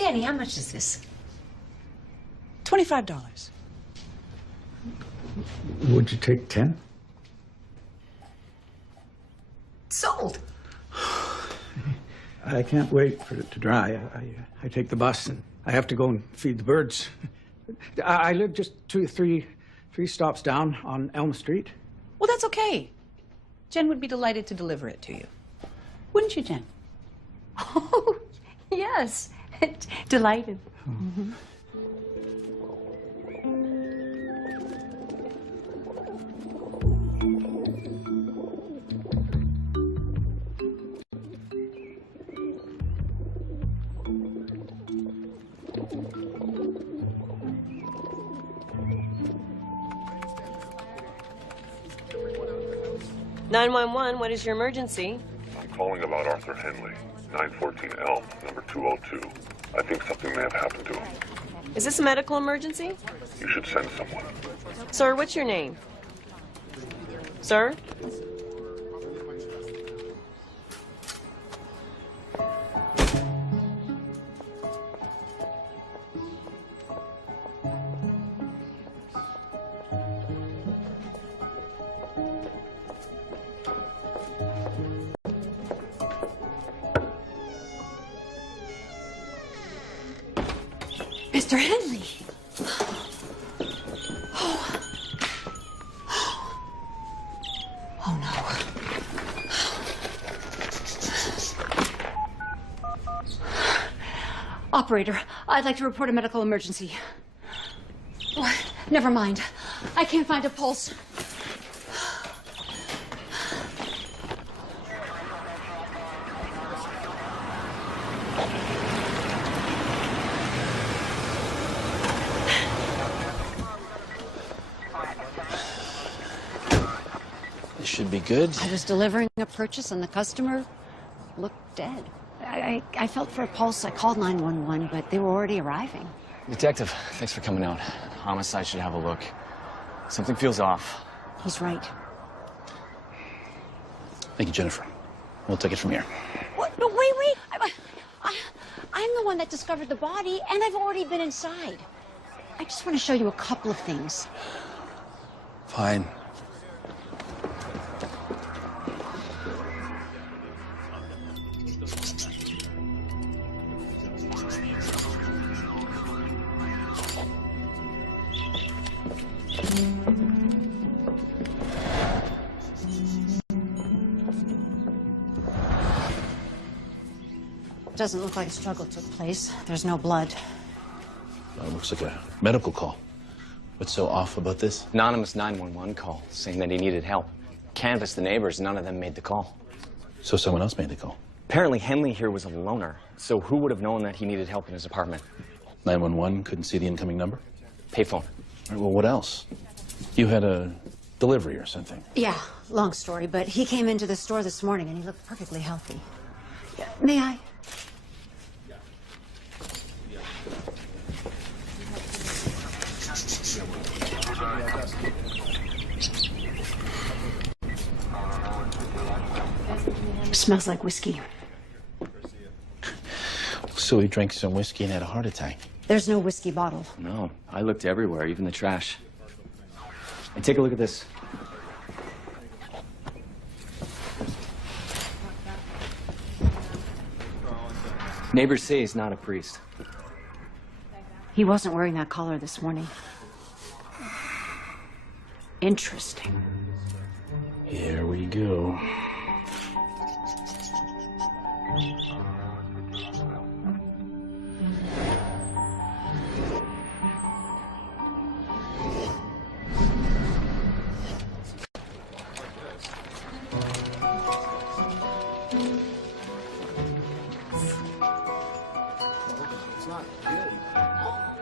Danny, how much is this? $25. Would you take 10? Sold. I can't wait for it to dry. I take the bus and I have to go and feed the birds. I live just three stops down on Elm Street. Well, that's okay. Jen would be delighted to deliver it to you. Wouldn't you, Jen? Oh, yes. Delighted. Oh. Mm-hmm. 911, what is your emergency? I'm calling about Arthur Henley, 914 Elm, number 202. I think something may have happened to him. Is this a medical emergency? You should send someone. Sir, what's your name? Sir? Mr. Henley. Oh, no. Operator, I'd like to report a medical emergency. Oh, never mind. I can't find a pulse. Should be good. I was delivering a purchase and the customer looked dead. I felt for a pulse. I called 911, but they were already arriving. Detective, thanks for coming out. Homicide should have a look. Something feels off. He's right. Thank you, Jennifer. We'll take it from here. What? No, wait. I'm the one that discovered the body, and I've already been inside. I just want to show you a couple of things. Fine. Doesn't look like a struggle took place. There's no blood. It looks like a medical call. What's so off about this? Anonymous 911 call saying that he needed help. Canvassed the neighbors, none of them made the call. So someone else made the call? Apparently Henley here was a loner, so who would have known that he needed help in his apartment? 911 couldn't see the incoming number? Payphone. All right, well, what else? You had a delivery or something? Yeah, long story, but he came into the store this morning and he looked perfectly healthy. Yeah, may I? Smells like whiskey. So he drank some whiskey and had a heart attack. There's no whiskey bottle. No, I looked everywhere, even the trash. And take a look at this. Neighbors say he's not a priest. He wasn't wearing that collar this morning. Interesting. Here we go.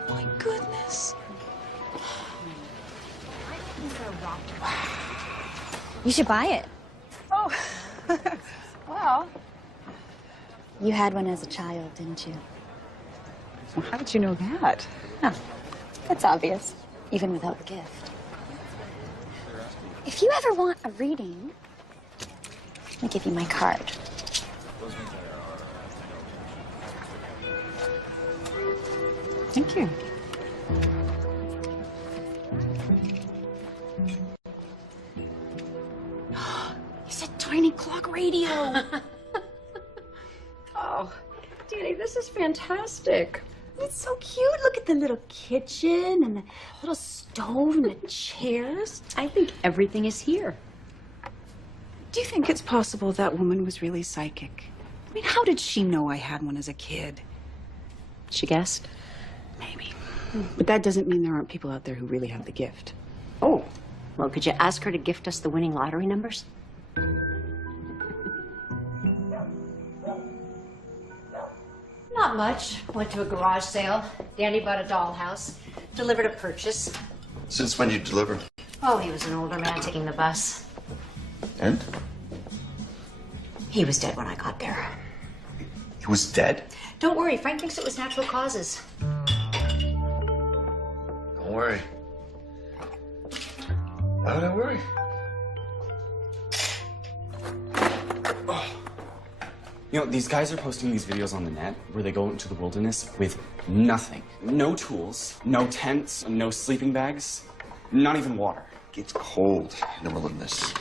My goodness. You should buy it. Oh, well. You had one as a child, didn't you? Well, how did you know that? Oh, it's obvious, even without the gift. If you ever want a reading, let me give you my card. Thank you. It's a tiny clock radio. Oh, Danny, this is fantastic. It's so cute. Look at the little kitchen and the little stove and the chairs. I think everything is here. Do you think it's possible that woman was really psychic? I mean, how did she know I had one as a kid? She guessed. Maybe. But that doesn't mean there aren't people out there who really have the gift. Oh, well, could you ask her to gift us the winning lottery numbers? Not much. Went to a garage sale. Danny bought a dollhouse. Delivered a purchase. Since when did you deliver? Oh, he was an older man taking the bus. And? He was dead when I got there. He was dead? Don't worry, Frank thinks it was natural causes. Don't worry. Why would I worry? You know, these guys are posting these videos on the net where they go into the wilderness with nothing. No tools, no tents, no sleeping bags, not even water. It gets cold in the wilderness.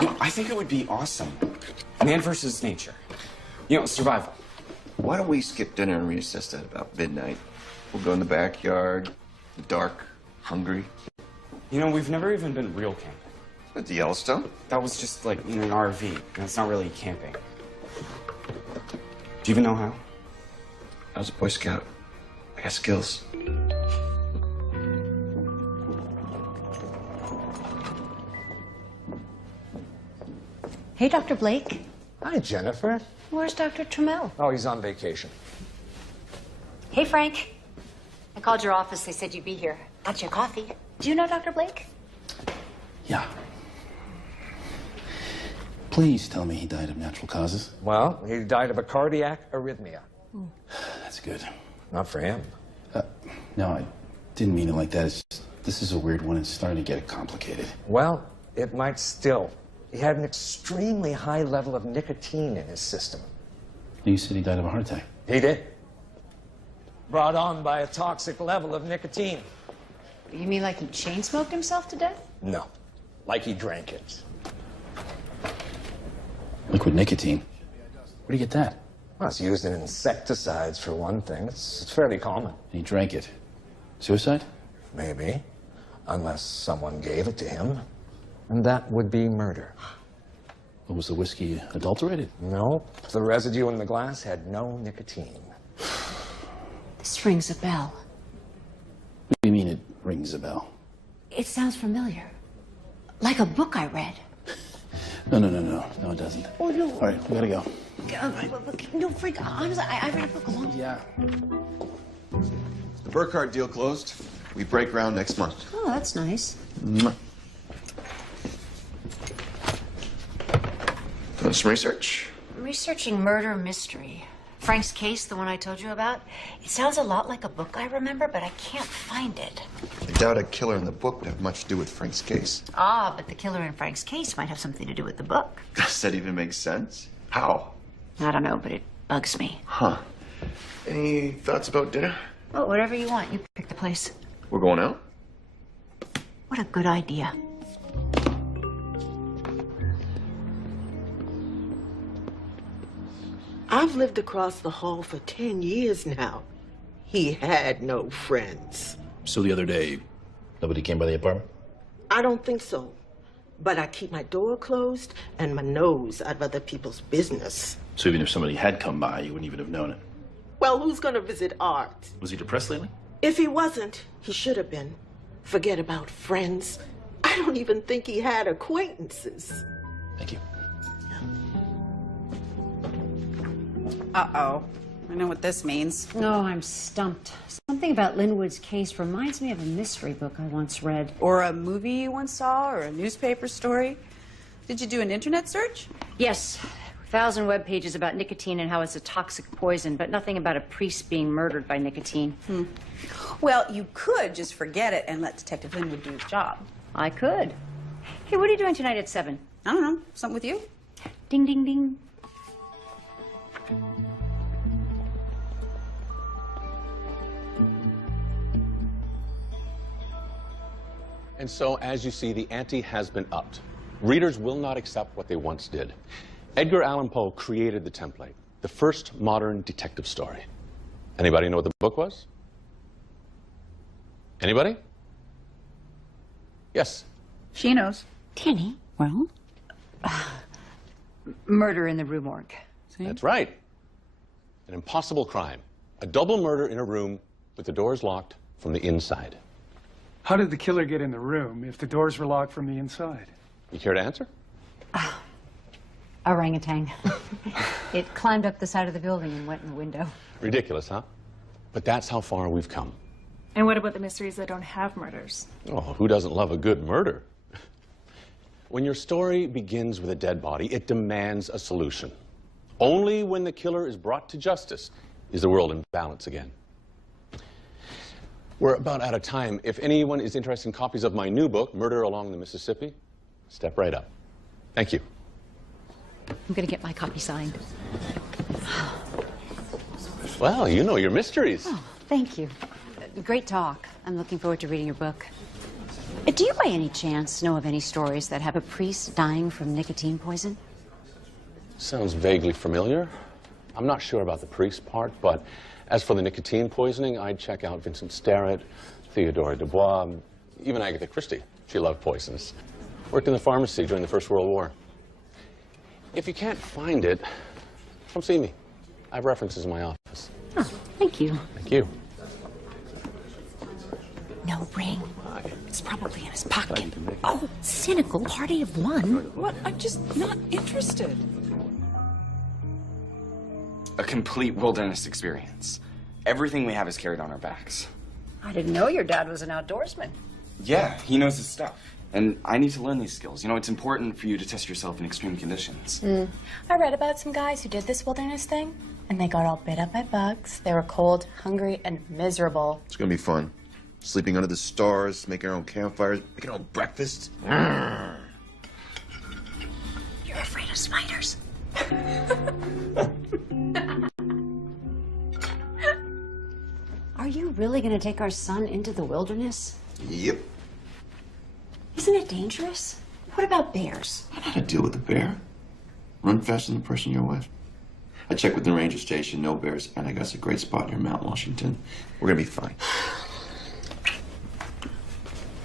You know, I think it would be awesome. Man versus nature. You know, survival. Why don't we skip dinner and reassess that about midnight? We'll go in the backyard, dark, hungry. You know, we've never even been real camping. At the Yellowstone? That was just like in an RV. That's not really camping. Do you even know how? I was a Boy Scout. I got skills. Hey, Dr. Blake. Hi, Jennifer. Where's Dr. Trammell? Oh, he's on vacation. Hey, Frank. I called your office. They said you'd be here. Got your coffee. Do you know Dr. Blake? Yeah. Please tell me he died of natural causes. Well, he died of a cardiac arrhythmia. That's good. Not for him. No, I didn't mean it like that. It's just, this is a weird one. It's starting to get complicated. Well, it might still. He had an extremely high level of nicotine in his system. You said he died of a heart attack. He did. Brought on by a toxic level of nicotine. You mean like he chain smoked himself to death? No, like he drank it. Liquid nicotine? Where do you get that? Well, it's used in insecticides, for one thing. It's fairly common. He drank it. Suicide? Maybe. Unless someone gave it to him. And that would be murder. Or was the whiskey adulterated? No. The residue in the glass had no nicotine. This rings a bell. What do you mean it rings a bell? It sounds familiar. Like a book I read. No, it doesn't. Oh, no. All right, we gotta go. No, Frank, honestly, I read a book a long time. Yeah. The Burkhardt deal closed. We break ground next month. Oh, that's nice. Doing some research? I'm researching murder mystery. Frank's case, the one I told you about, it sounds a lot like a book I remember, but I can't find it. I doubt a killer in the book would have much to do with Frank's case. Ah, but the killer in Frank's case might have something to do with the book. Does that even make sense? How? I don't know, but it bugs me. Huh. Any thoughts about dinner? Well, whatever you want. You pick the place. We're going out? What a good idea. I've lived across the hall for 10 years now. He had no friends. So the other day, nobody came by the apartment? I don't think so. But I keep my door closed and my nose out of other people's business. So even if somebody had come by, you wouldn't even have known it? Well, who's gonna visit Art? Was he depressed lately? If he wasn't, he should have been. Forget about friends. I don't even think he had acquaintances. Thank you. Uh-oh. I know what this means. No, I'm stumped. Something about Linwood's case reminds me of a mystery book I once read. Or a movie you once saw, or a newspaper story. Did you do an internet search? Yes. 1,000 web pages about nicotine and how it's a toxic poison, but nothing about a priest being murdered by nicotine. Well, you could just forget it and let Detective Linwood do his job. I could. Hey, what are you doing tonight at 7? I don't know. Something with you? Ding, ding, ding. And so, as you see, the ante has been upped. Readers will not accept what they once did. Edgar Allan Poe created the template, the first modern detective story. Anybody know what the book was? Anybody? Yes. She knows. Danny. Well? Murder in the Rue Morgue. See? That's right. An impossible crime. A double murder in a room with the doors locked from the inside. How did the killer get in the room if the doors were locked from the inside? You care to answer? Orangutan. It climbed up the side of the building and went in the window. Ridiculous, huh? But that's how far we've come. And what about the mysteries that don't have murders? Oh, who doesn't love a good murder? When your story begins with a dead body, it demands a solution. Only when the killer is brought to justice is the world in balance again. We're about out of time. If anyone is interested in copies of my new book, Murder Along the Mississippi, step right up. Thank you. I'm going to get my copy signed. Well, you know your mysteries. Oh, thank you. Great talk. I'm looking forward to reading your book. Do you by any chance know of any stories that have a priest dying from nicotine poison? Sounds vaguely familiar. I'm not sure about the priest part, but as for the nicotine poisoning, I'd check out Vincent Starrett, Theodore Dubois, even Agatha Christie. She loved poisons. Worked in the pharmacy during the First World War. If you can't find it, come see me. I have references in my office. Oh, thank you. Thank you. No ring. It's probably in his pocket. Oh, cynical party of one. What? I'm just not interested. A complete wilderness experience. Everything we have is carried on our backs. I didn't know your dad was an outdoorsman. Yeah, he knows his stuff. And I need to learn these skills. You know, it's important for you to test yourself in extreme conditions. I read about some guys who did this wilderness thing, and they got all bit up by bugs. They were cold, hungry, and miserable. It's gonna be fun. Sleeping under the stars, making our own campfires, making our own breakfast. You're afraid of spiders. Are you really going to take our son into the wilderness? Yep. Isn't it dangerous? What about bears? I know how to deal with a bear. Run faster than the person your wife. I checked with the ranger station, no bears, and I got a great spot near Mount Washington. We're gonna be fine.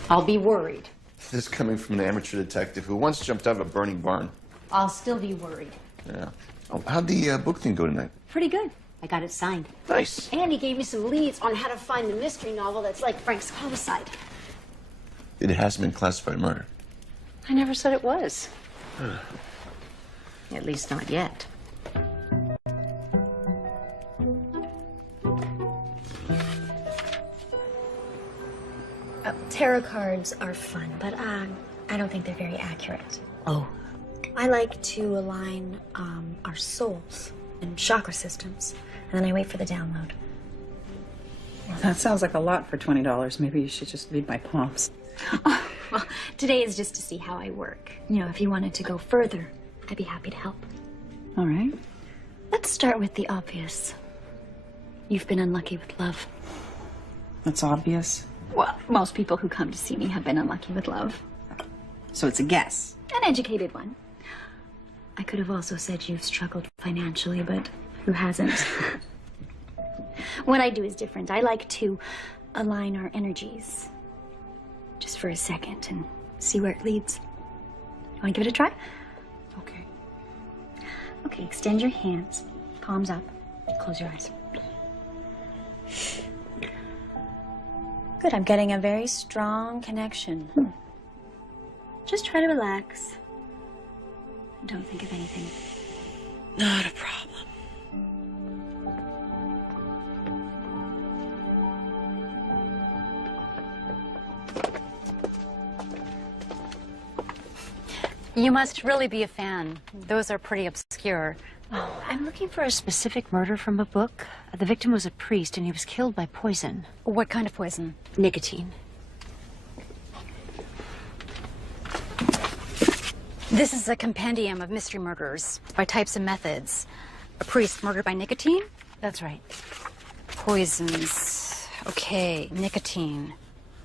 I'll be worried. This is coming from an amateur detective who once jumped out of a burning barn. I'll still be worried. Yeah. Oh, how'd the book thing go tonight? Pretty good. I got it signed. Nice. And he gave me some leads on how to find the mystery novel that's like Frank's homicide. It hasn't been classified murder. I never said it was. At least not yet. Tarot cards are fun, but I don't think they're very accurate. Oh. I like to align our souls and chakra systems, and then I wait for the download. Well, that sounds like a lot for $20. Maybe you should just read my palms. Well, today is just to see how I work. You know, if you wanted to go further, I'd be happy to help. All right. Let's start with the obvious. You've been unlucky with love. That's obvious. Well, most people who come to see me have been unlucky with love. So it's a guess. An educated one. I could have also said you've struggled financially, but who hasn't? What I do is different. I like to align our energies. Just for a second and see where it leads. You want to give it a try? Okay. Okay, extend your hands, palms up, close your eyes. Good, I'm getting a very strong connection. Just try to relax. Don't think of anything. Not a problem. You must really be a fan. Those are pretty obscure. Oh, I'm looking for a specific murder from a book. The victim was a priest and he was killed by poison. What kind of poison? Nicotine. This is a compendium of mystery murders by types and methods. A priest murdered by nicotine? That's right. Poisons. Okay, nicotine.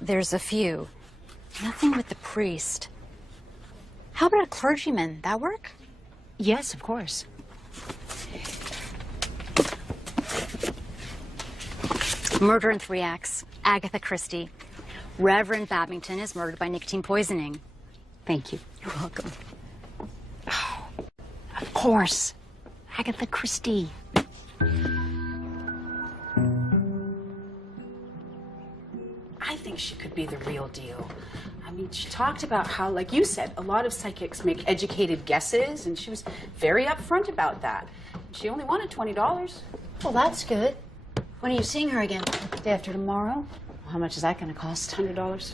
There's a few. Nothing with the priest. How about a clergyman? That work? Yes, of course. Murder in 3 acts. Agatha Christie. Reverend Babington is murdered by nicotine poisoning. Thank you. You're welcome. Oh, of course. Agatha Christie. I think she could be the real deal. I mean, she talked about how, like you said, a lot of psychics make educated guesses, and she was very upfront about that. She only wanted $20. Well, that's good. When are you seeing her again? Day after tomorrow? How much is that going to cost? $100.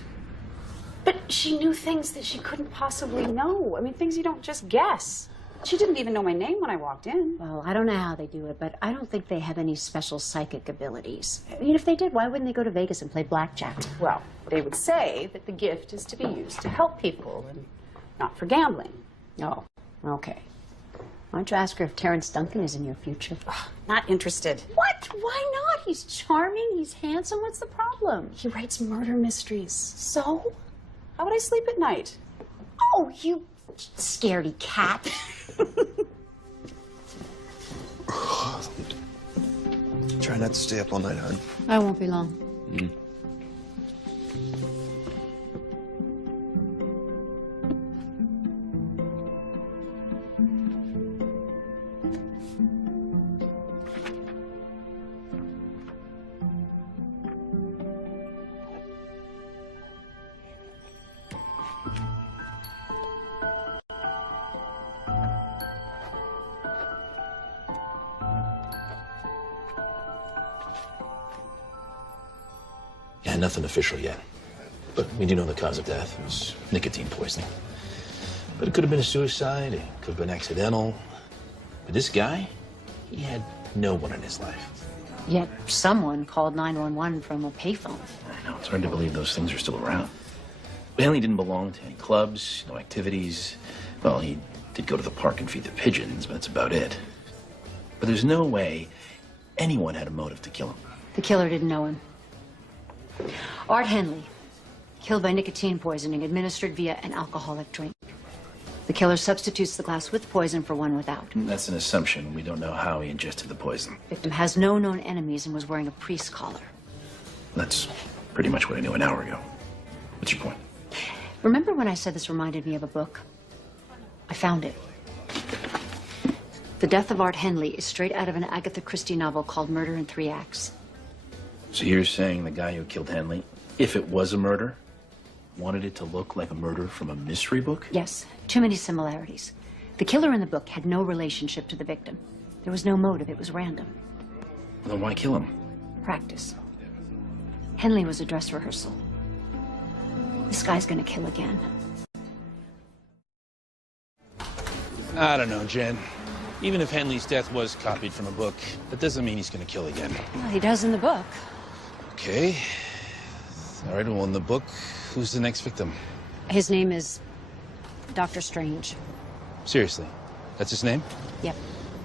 But she knew things that she couldn't possibly know. I mean, things you don't just guess. She didn't even know my name when I walked in. Well, I don't know how they do it, but I don't think they have any special psychic abilities. I mean, if they did, why wouldn't they go to Vegas and play blackjack? Well, they would say that the gift is to be used to help people and not for gambling. Oh, okay. Why don't you ask her if Terrence Duncan is in your future? Ugh, not interested. What? Why not? He's charming, he's handsome. What's the problem? He writes murder mysteries. So? How would I sleep at night? Oh, you scaredy cat. Try not to stay up all night, hon. I won't be long. Yeah, nothing official yet. But we do know the cause of death. It was nicotine poisoning. But it could have been a suicide. It could have been accidental. But this guy, he had no one in his life. Yet someone called 911 from a payphone. I know, it's hard to believe those things are still around. But Henley didn't belong to any clubs, no activities. Well, he did go to the park and feed the pigeons, but that's about it. But there's no way anyone had a motive to kill him. The killer didn't know him. Art Henley, killed by nicotine poisoning administered via an alcoholic drink. The killer substitutes the glass with poison for one without. That's an assumption. We don't know how he ingested the poison. Victim has no known enemies and was wearing a priest's collar. That's pretty much what I knew an hour ago. What's your point? Remember when I said this reminded me of a book? I found it. The Death of Art Henley is straight out of an Agatha Christie novel called Murder in 3 Acts. So you're saying the guy who killed Henley, if it was a murder, wanted it to look like a murder from a mystery book? Yes, too many similarities. The killer in the book had no relationship to the victim. There was no motive, it was random. Then why kill him? Practice. Henley was a dress rehearsal. This guy's gonna kill again. I don't know, Jen. Even if Henley's death was copied from a book, that doesn't mean he's gonna kill again. Well, he does in the book. Okay. All right, well, in the book, who's the next victim? His name is Dr. Strange. Seriously, that's his name? Yep.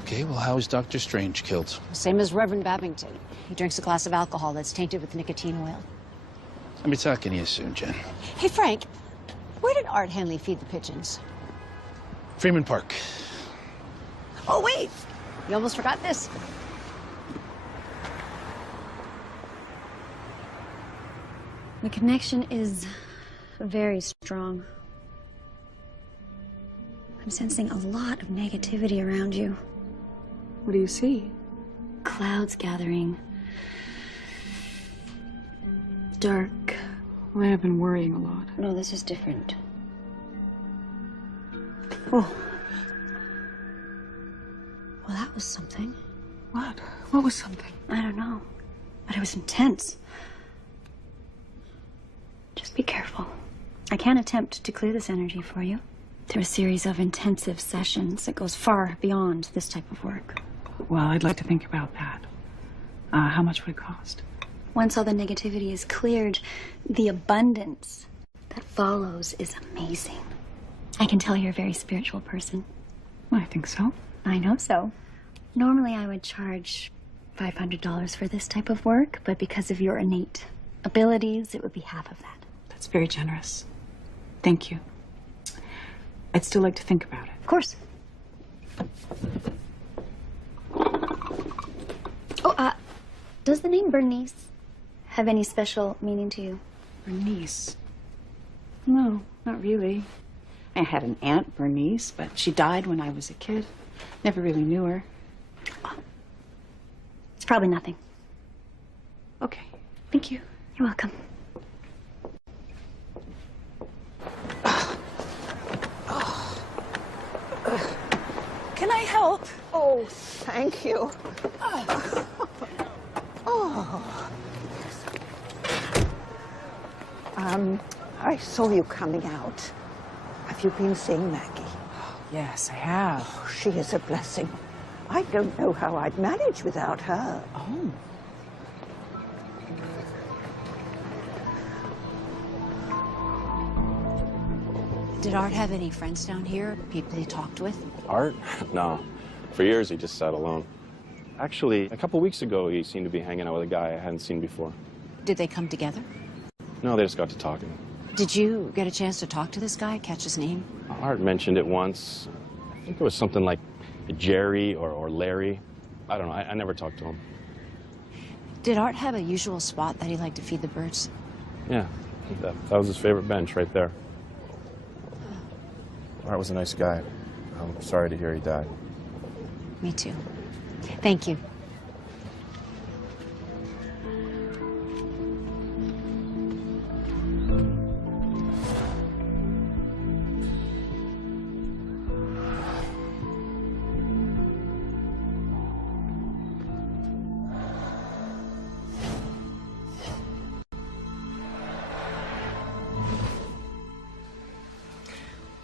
Okay, well, how is Dr. Strange killed? Same as Reverend Babington. He drinks a glass of alcohol that's tainted with nicotine oil. I'll be talking to you soon, Jen. Hey, Frank, where did Art Henley feed the pigeons? Freeman Park. Oh, wait! You almost forgot this. The connection is very strong. I'm sensing a lot of negativity around you. What do you see? Clouds gathering. Dark. Well, I have been worrying a lot. No, this is different. Oh. Well, that was something. What? What was something? I don't know. But it was intense. Just be careful. I can't attempt to clear this energy for you. Through a series of intensive sessions that goes far beyond this type of work. Well, I'd like to think about that. How much would it cost? Once all the negativity is cleared, the abundance that follows is amazing. I can tell you're a very spiritual person. Well, I think so. I know so. Normally I would charge $500 for this type of work, but because of your innate abilities, it would be half of that. That's very generous. Thank you. I'd still like to think about it. Of course. Oh, does the name Bernice have any special meaning to you? Bernice? No, not really. I had an aunt, Bernice, but she died when I was a kid. Never really knew her. It's probably nothing. Okay, thank you. You're welcome. Can I help? Oh, thank you. I saw you coming out. Have you been seeing Maggie? Yes, I have. Oh, she is a blessing. I don't know how I'd manage without her. Oh. Did Art have any friends down here? People he talked with? Art? No. For years, he just sat alone. Actually, a couple weeks ago, he seemed to be hanging out with a guy I hadn't seen before. Did they come together? No, they just got to talking. Did you get a chance to talk to this guy, catch his name? Art mentioned it once. I think it was something like Jerry or Larry. I don't know. I never talked to him. Did Art have a usual spot that he liked to feed the birds? Yeah, that was his favorite bench right there. Art was a nice guy. I'm sorry to hear he died. Me too. Thank you.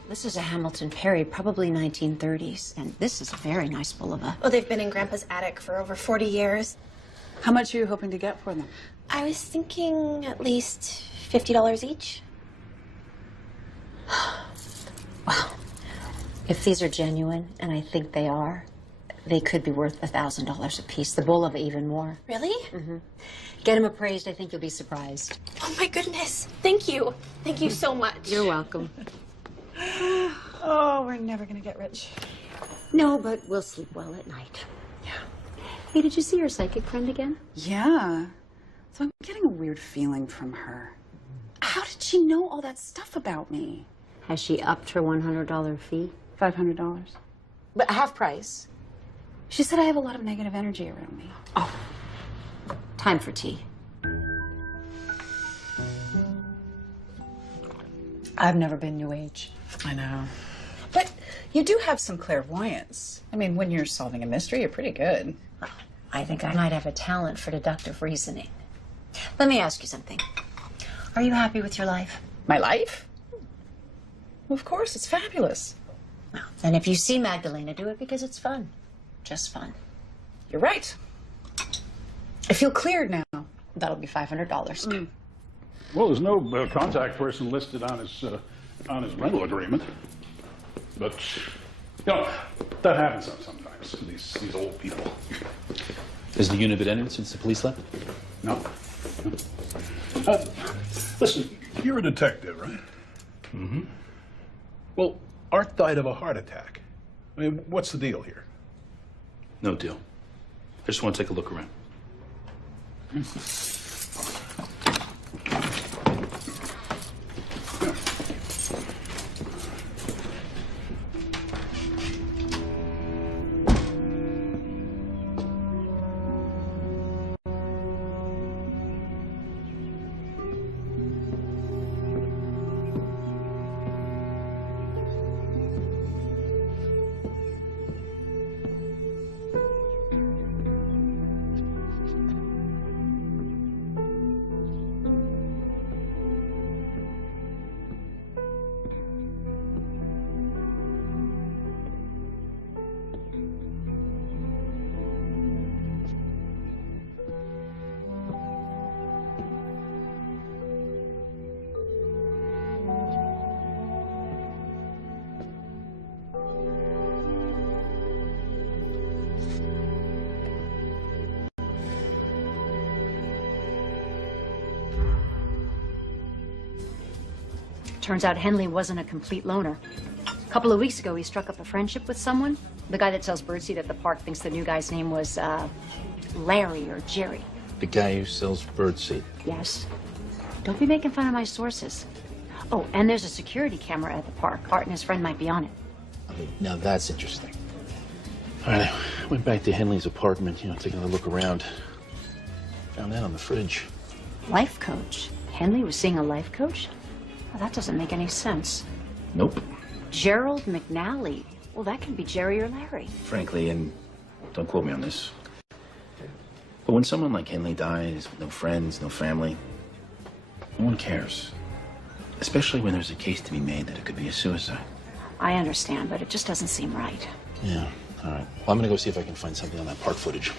This is a Hamilton Perry, probably 1930s, and this is a very nice Bulova. Oh, they've been in Grandpa's attic for over 40 years. How much are you hoping to get for them? I was thinking at least $50 each. Well, if these are genuine, and I think they are, they could be worth $1,000 a piece. The Bulova even more. Really? Mm-hmm. Get them appraised. I think you'll be surprised. Oh my goodness. Thank you. Thank you so much. You're welcome. Oh, we're never gonna get rich. No, but we'll sleep well at night. Yeah. Hey, did you see your psychic friend again? Yeah. So I'm getting a weird feeling from her. How did she know all that stuff about me? Has she upped her $100 fee? $500. But half price. She said I have a lot of negative energy around me. Oh. Time for tea. I've never been New Age. I know. But you do have some clairvoyance. I mean, when you're solving a mystery, you're pretty good. I think I might have a talent for deductive reasoning. Let me ask you something. Are you happy with your life? My life? Well, of course, it's fabulous. Well, then if you see Magdalena, do it because it's fun. Just fun. You're right. I feel cleared now. That'll be $500. Well, there's no contact person listed on his rental agreement, but you know that happens sometimes to these old people. Has the unit been entered since the police left? No. Listen, you're a detective, right? Mm-hmm. Well, Art died of a heart attack. I mean, what's the deal here? No deal. I just want to take a look around. Turns out Henley wasn't a complete loner. A couple of weeks ago, he struck up a friendship with someone. The guy that sells birdseed at the park thinks the new guy's name was, Larry or Jerry. The guy who sells birdseed. Yes. Don't be making fun of my sources. Oh, and there's a security camera at the park. Art and his friend might be on it. Okay, now that's interesting. All right, I went back to Henley's apartment, taking a look around. Found that on the fridge. Life coach? Henley was seeing a life coach? Well, that doesn't make any sense. Nope. Gerald McNally. Well, that could be Jerry or Larry. Frankly, and don't quote me on this, but when someone like Henley dies with no friends, no family, no one cares. Especially when there's a case to be made that it could be a suicide. I understand, but it just doesn't seem right. Yeah, all right. Well, I'm gonna go see if I can find something on that park footage.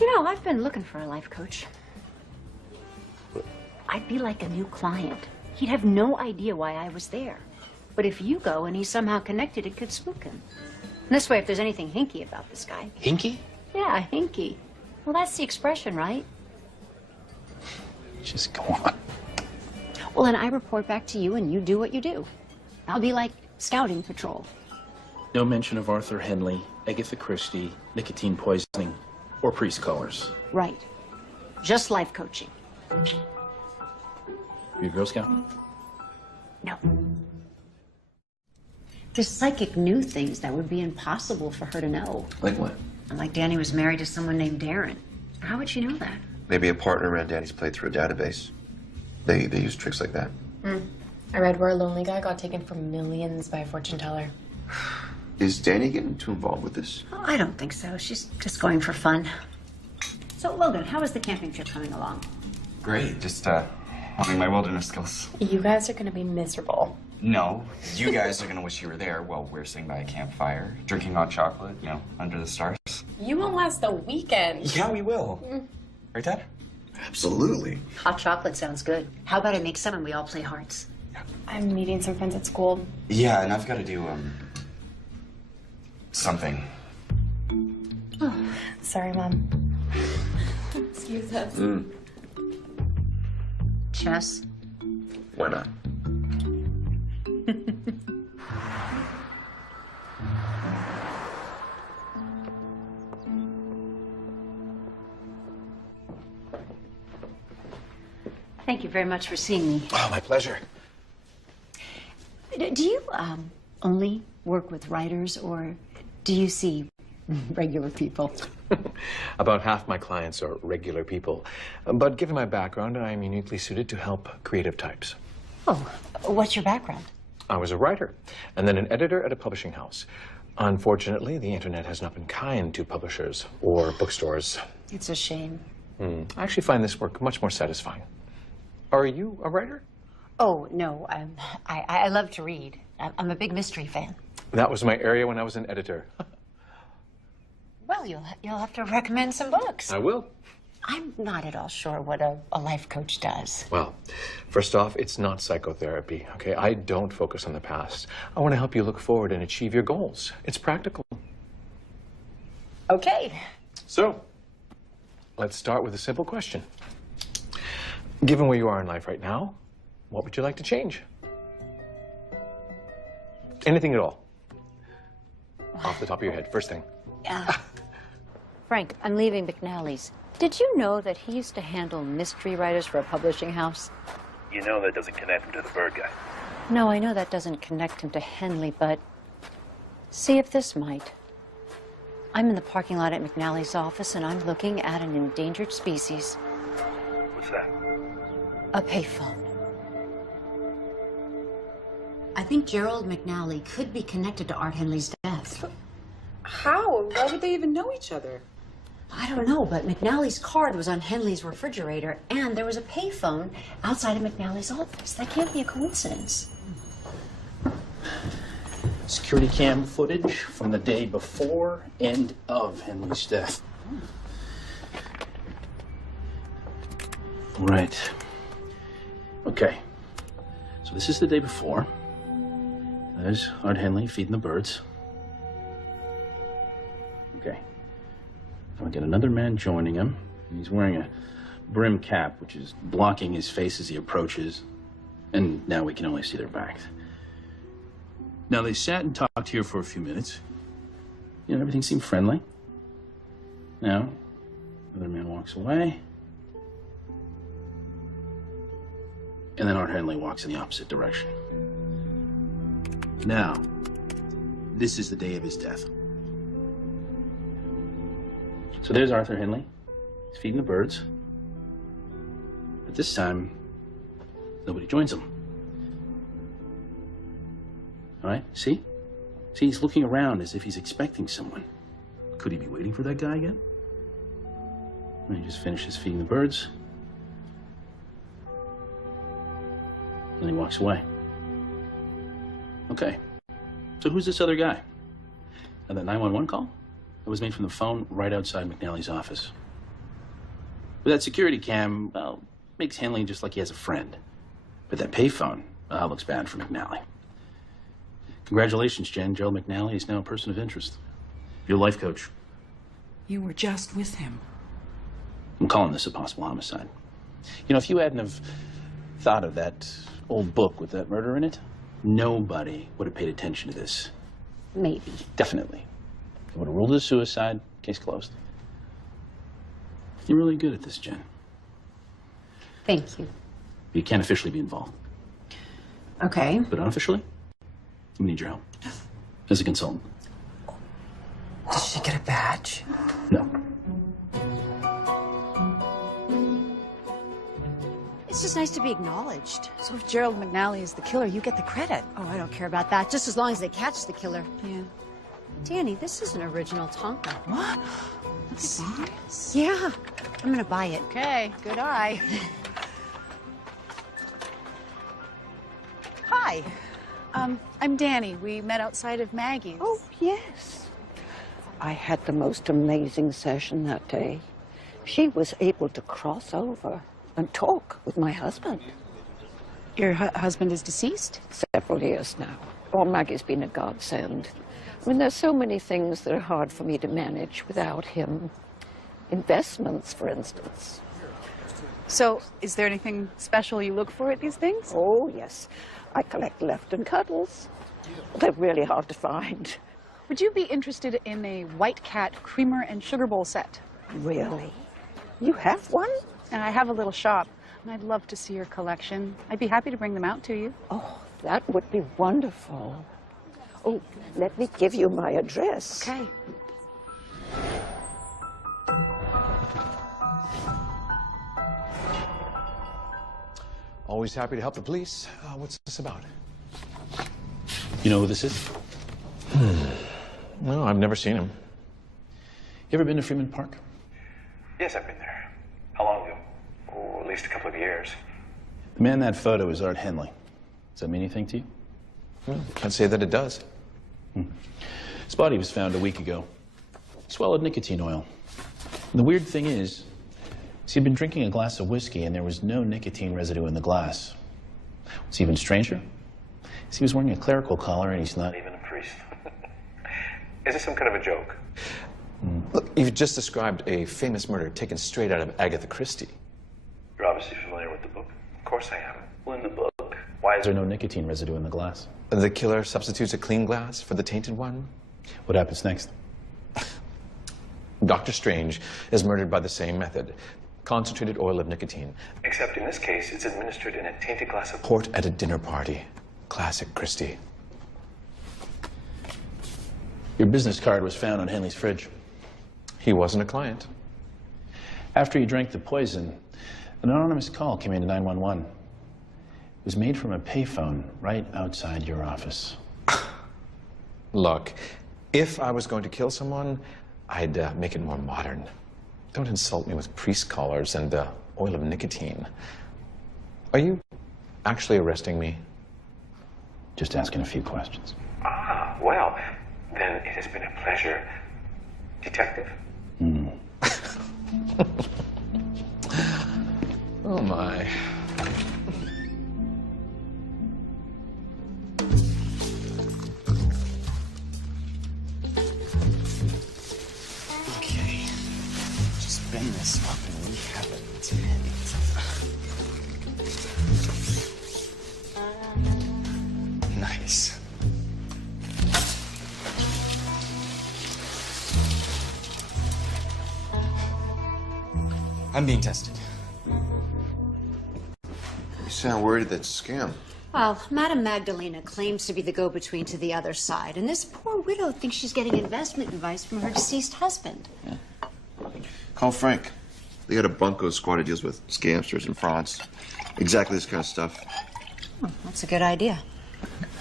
I've been looking for a life coach. I'd be like a new client. He'd have no idea why I was there. But if you go and he's somehow connected, it could spook him. And this way, if there's anything hinky about this guy. Hinky? Yeah, hinky. Well, that's the expression, right? Just go on. Well, then I report back to you and you do what you do. I'll be like scouting patrol. No mention of Arthur Henley, Agatha Christie, nicotine poisoning, or priest callers. Right. Just life coaching. You a Girl Scout? No. The psychic knew things that would be impossible for her to know. Like what? Like Danny was married to someone named Darren. How would she know that? Maybe a partner ran Danny's plate through a database. They use tricks like that. I read where a lonely guy got taken for millions by a fortune teller. Is Danny getting too involved with this? Oh, I don't think so. She's just going for fun. So, Logan, how is the camping trip coming along? Great, just honing my wilderness skills. You guys are gonna be miserable. No, you guys are gonna wish you were there while we're sitting by a campfire, drinking hot chocolate, under the stars. You won't last the weekend. Yeah, we will. Right, Dad? Absolutely. Hot chocolate sounds good. How about I make some and we all play hearts? I'm meeting some friends at school. Yeah, and I've got to do, something. Oh, sorry, Mom. Excuse us. Chess? Why not? Thank you very much for seeing me. Oh, my pleasure. Do you only work with writers, or do you see regular people? About half my clients are regular people. But given my background, I am uniquely suited to help creative types. Oh, what's your background? I was a writer, and then an editor at a publishing house. Unfortunately, the internet has not been kind to publishers or bookstores. It's a shame. I actually find this work much more satisfying. Are you a writer? Oh, no. I love to read. I'm a big mystery fan. That was my area when I was an editor. Well, you'll have to recommend some books. I will. I'm not at all sure what a life coach does. Well, first off, it's not psychotherapy, okay? I don't focus on the past. I want to help you look forward and achieve your goals. It's practical. Okay. So, let's start with a simple question. Given where you are in life right now, what would you like to change? Anything at all. Off the top of your head, first thing. Frank, I'm leaving McNally's. Did you know that he used to handle mystery writers for a publishing house? You know that doesn't connect him to the bird guy. No, I know that doesn't connect him to Henley, but see if this might. I'm in the parking lot at McNally's office, and I'm looking at an endangered species. What's that? A payphone. I think Gerald McNally could be connected to Art Henley's death. How? Why would they even know each other? I don't know, but McNally's card was on Henley's refrigerator, and there was a payphone outside of McNally's office. That can't be a coincidence. Security cam footage from the day before and of Henley's death. Right. Okay. So this is the day before. There's Art Henley feeding the birds. Okay. I'll get another man joining him. He's wearing a brim cap, which is blocking his face as he approaches. And now we can only see their backs. Now, they sat and talked here for a few minutes. You know, everything seemed friendly. Now, the other man walks away. And then Art Henley walks in the opposite direction. Now, this is the day of his death. So there's Arthur Henley. He's feeding the birds. But this time, nobody joins him. All right, see? See, he's looking around as if he's expecting someone. Could he be waiting for that guy again? And he just finishes feeding the birds. And he walks away. Okay, so who's this other guy? Now, that 911 call? That was made from the phone right outside McNally's office. But that security cam, well, makes Henley just like he has a friend. But that payphone, looks bad for McNally. Congratulations, Jen. Gerald McNally is now a person of interest. Your life coach. You were just with him. I'm calling this a possible homicide. You know, if you hadn't have thought of that old book with that murder in it, nobody would have paid attention to this. Maybe. Definitely. They would have ruled it a suicide, case closed. You're really good at this, Jen. Thank you. You can't officially be involved. Okay. But unofficially, we need your help. As a consultant. Did she get a badge? No. It's just nice to be acknowledged. So if Gerald McNally is the killer, you get the credit. Oh, I don't care about that, just as long as they catch the killer. Yeah. Danny, this is an original Tonka. What? That's nice. Yeah, I'm gonna buy it. Okay, good eye. Hi. I'm Danny. We met outside of Maggie's. Oh, yes. I had the most amazing session that day. She was able to cross over and talk with my husband. Your husband is deceased? Several years now. Oh, Maggie's been a godsend. I mean, there's so many things that are hard for me to manage without him. Investments, for instance. So, is there anything special you look for at these things? Oh, yes. I collect Lefton cuddles. They're really hard to find. Would you be interested in a White Cat creamer and sugar bowl set? Really? You have one? And I have a little shop, and I'd love to see your collection. I'd be happy to bring them out to you. Oh, that would be wonderful. Oh, let me give you my address. Okay. Always happy to help the police. What's this about? You know who this is? No, I've never seen him. You ever been to Freeman Park? Yes, I've been there. How long ago? Oh, at least a couple of years. The man in that photo is Art Henley. Does that mean anything to you? Well, can't say that it does. His body was found a week ago. Swallowed nicotine oil. And the weird thing is, he'd been drinking a glass of whiskey and there was no nicotine residue in the glass. What's even stranger is he was wearing a clerical collar and he's not Even a priest. Is this some kind of a joke? Look, you've just described a famous murder taken straight out of Agatha Christie. You're obviously familiar with the book. Of course I am. Well, in the book, why Is there no nicotine residue in the glass? The killer substitutes a clean glass for the tainted one? What happens next? Dr. Strange is murdered by the same method. Concentrated oil of nicotine. Except in this case, it's administered in a tainted glass of Port at a dinner party. Classic Christie. Your business card was found on Henley's fridge. He wasn't a client. After he drank the poison, an anonymous call came into 911. It was made from a payphone right outside your office. Look, if I was going to kill someone, I'd make it more modern. Don't insult me with priest collars and oil of nicotine. Are you actually arresting me? Just asking a few questions. Ah, well, then it has been a pleasure. Detective? Oh, my. Okay. Just bend this up and we have a tent. I'm being tested. You sound worried that it's a scam. Well, Madame Magdalena claims to be the go-between to the other side, and this poor widow thinks she's getting investment advice from her deceased husband. Call Frank. They got a bunco squad of deals with scamsters and frauds. Exactly this kind of stuff. Oh, that's a good idea.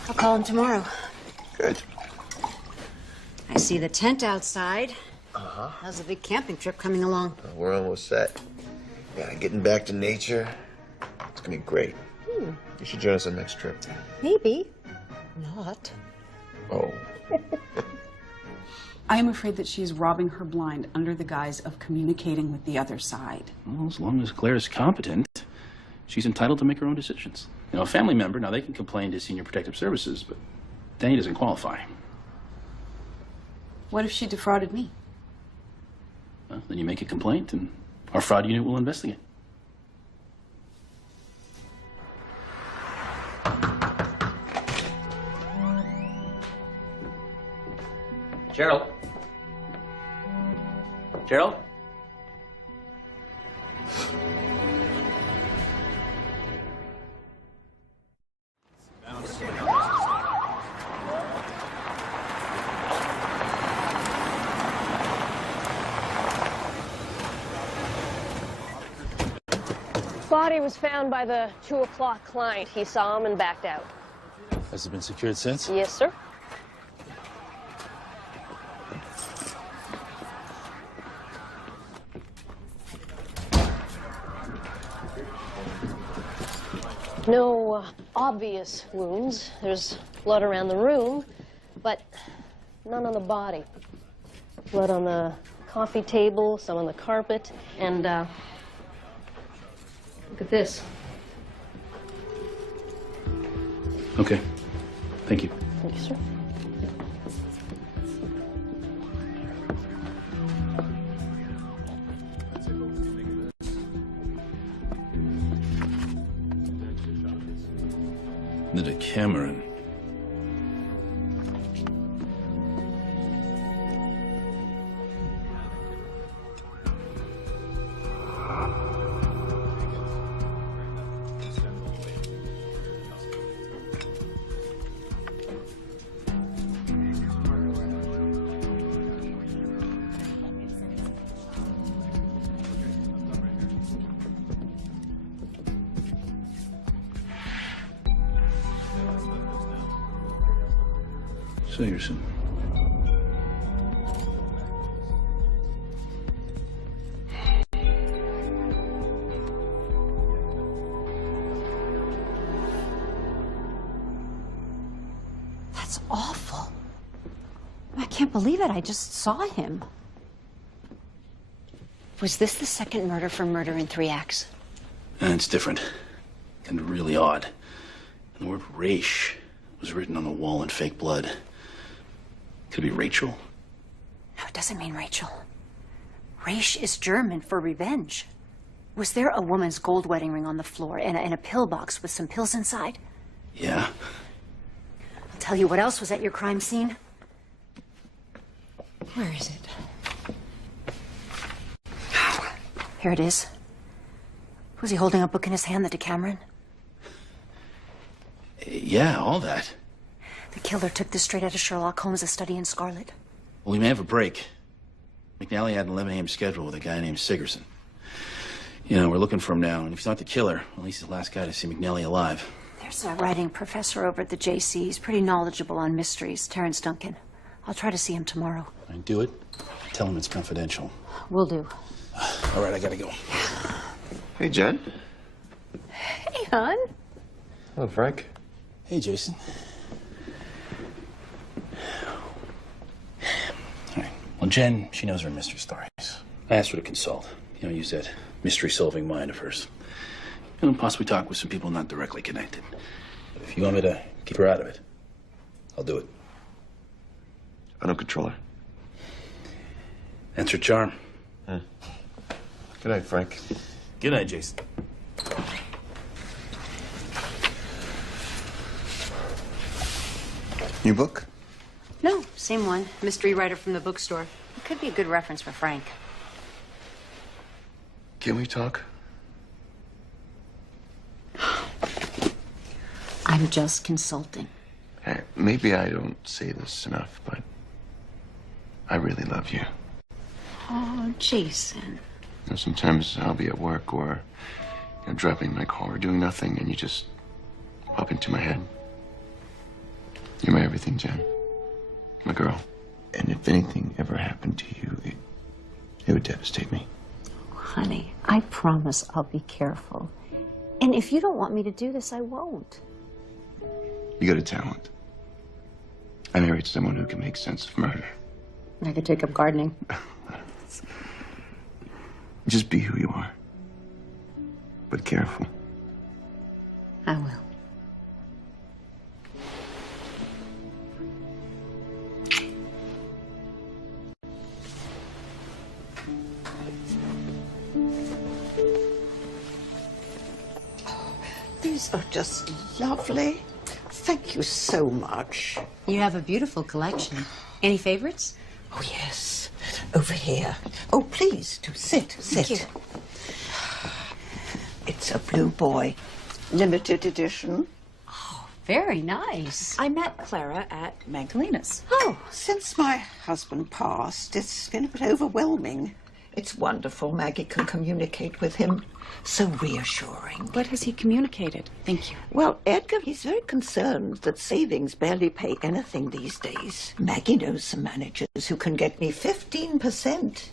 I'll call him tomorrow. Good. I see the tent outside. Uh-huh. How's the big camping trip coming along? We're almost set. Yeah, getting back to nature. It's gonna be great. You should join us on the next trip. Maybe. Not. Oh. I am afraid that she is robbing her blind under the guise of communicating with the other side. Well, as long as Claire's competent, she's entitled to make her own decisions. You know, a family member, now they can complain to Senior Protective Services, but Danny doesn't qualify. What if she defrauded me? Well, then you make a complaint and our fraud unit will investigate. Gerald? Gerald? Body was found by the 2 o'clock client. He saw him and backed out. Has it been secured since? Yes, sir. No obvious wounds. There's blood around the room, but none on the body. Blood on the coffee table, some on the carpet, and look at this. Okay. Thank you. Thank you, sir. The Cameron. Sigerson. That's awful. I can't believe it. I just saw him. Was this the second murder for murder in 3 acts? And it's different. And really odd. And the word Raish was written on the wall in fake blood. Could it be Rachel? No, it doesn't mean Rachel. Raish is German for revenge. Was there a woman's gold wedding ring on the floor and a pill box with some pills inside? Yeah. I'll tell you what else was at your crime scene. Where is it? Here it is. Was he holding a book in his hand, the Decameron? Yeah, all that. The killer took this straight out of Sherlock Holmes' A Study in Scarlet. Well, we may have a break. McNally had an 11 a.m. schedule with a guy named Sigerson. You know, we're looking for him now, and if he's not the killer, at least he's the last guy to see McNally alive. There's a writing professor over at the JC. He's pretty knowledgeable on mysteries, Terrence Duncan. I'll try to see him tomorrow. Right, do it. Tell him it's confidential. Will do. All right, I gotta go. Hey, Jen. Hey, hon. Hello, Frank. Hey, Jason. All right. Well, Jen, she knows her mystery stories. I asked her to consult. You know, use that mystery-solving mind of hers. You know, possibly talk with some people not directly connected. If you want me to keep her out of it, I'll do it. I don't control her. That's her charm. Good night, Frank. Good night, Jason. New book? No, same one. Mystery writer from the bookstore. It could be a good reference for Frank. Can we talk? I'm just consulting. Hey, maybe I don't say this enough, but I really love you. Oh, Jason. You know, sometimes I'll be at work or driving my car, doing nothing, and you just pop into my head. You're my everything, Jen. My girl. And if anything ever happened to you, it would devastate me. Honey, I promise I'll be careful. And if you don't want me to do this, I won't. You got a talent. I married someone who can make sense of murder. I could take up gardening. Just be who you are. But careful. I will. These are just lovely. Thank you so much. You have a beautiful collection. Any favorites? Oh, yes. Over here. Oh, please, do sit. Thank you. It's a Blue Boy. Limited edition. Very nice. I met Clara at Magdalena's. Oh, since my husband passed, it's been a bit overwhelming. It's wonderful Maggie can communicate with him. So reassuring. What has he communicated? Thank you. Well, Edgar, he's very concerned that savings barely pay anything these days. Maggie knows some managers who can get me 15%.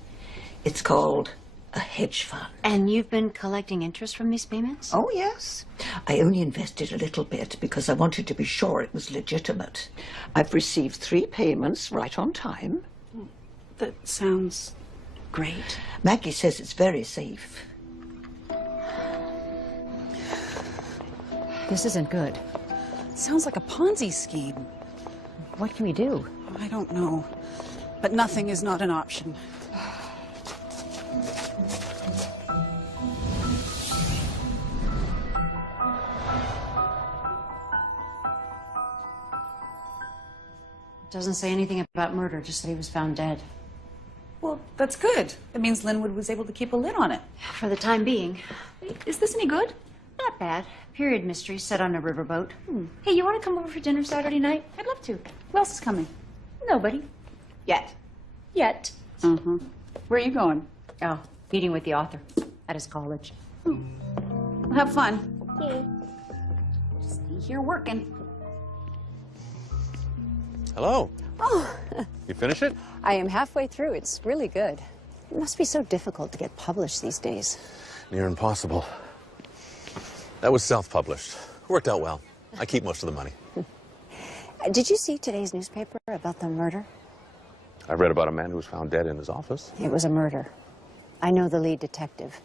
It's called a hedge fund. And you've been collecting interest from these payments? Oh, yes. I only invested a little bit because I wanted to be sure it was legitimate. I've received 3 payments right on time. That sounds great. Maggie says it's very safe. This isn't good. It sounds like a Ponzi scheme. What can we do? I don't know. But nothing is not an option. Doesn't say anything about murder, just that he was found dead. Well, that's good. It means Linwood was able to keep a lid on it. For the time being. Is this any good? Not bad. Period mystery set on a riverboat. Hey, you want to come over for dinner Saturday night? I'd love to. Who else is coming? Nobody. Yet. Yet. Uh-huh. Where are you going? Oh, meeting with the author at his college. Well, have fun. Yeah. Just be here working. Hello. Oh, You finish it? I am halfway through. It's really good. It must be so difficult to get published these days. Near impossible. That was self-published. Worked out well. I keep most of the money. Did you see today's newspaper about the murder? I read about a man who was found dead in his office. It was a murder. I know the lead detective.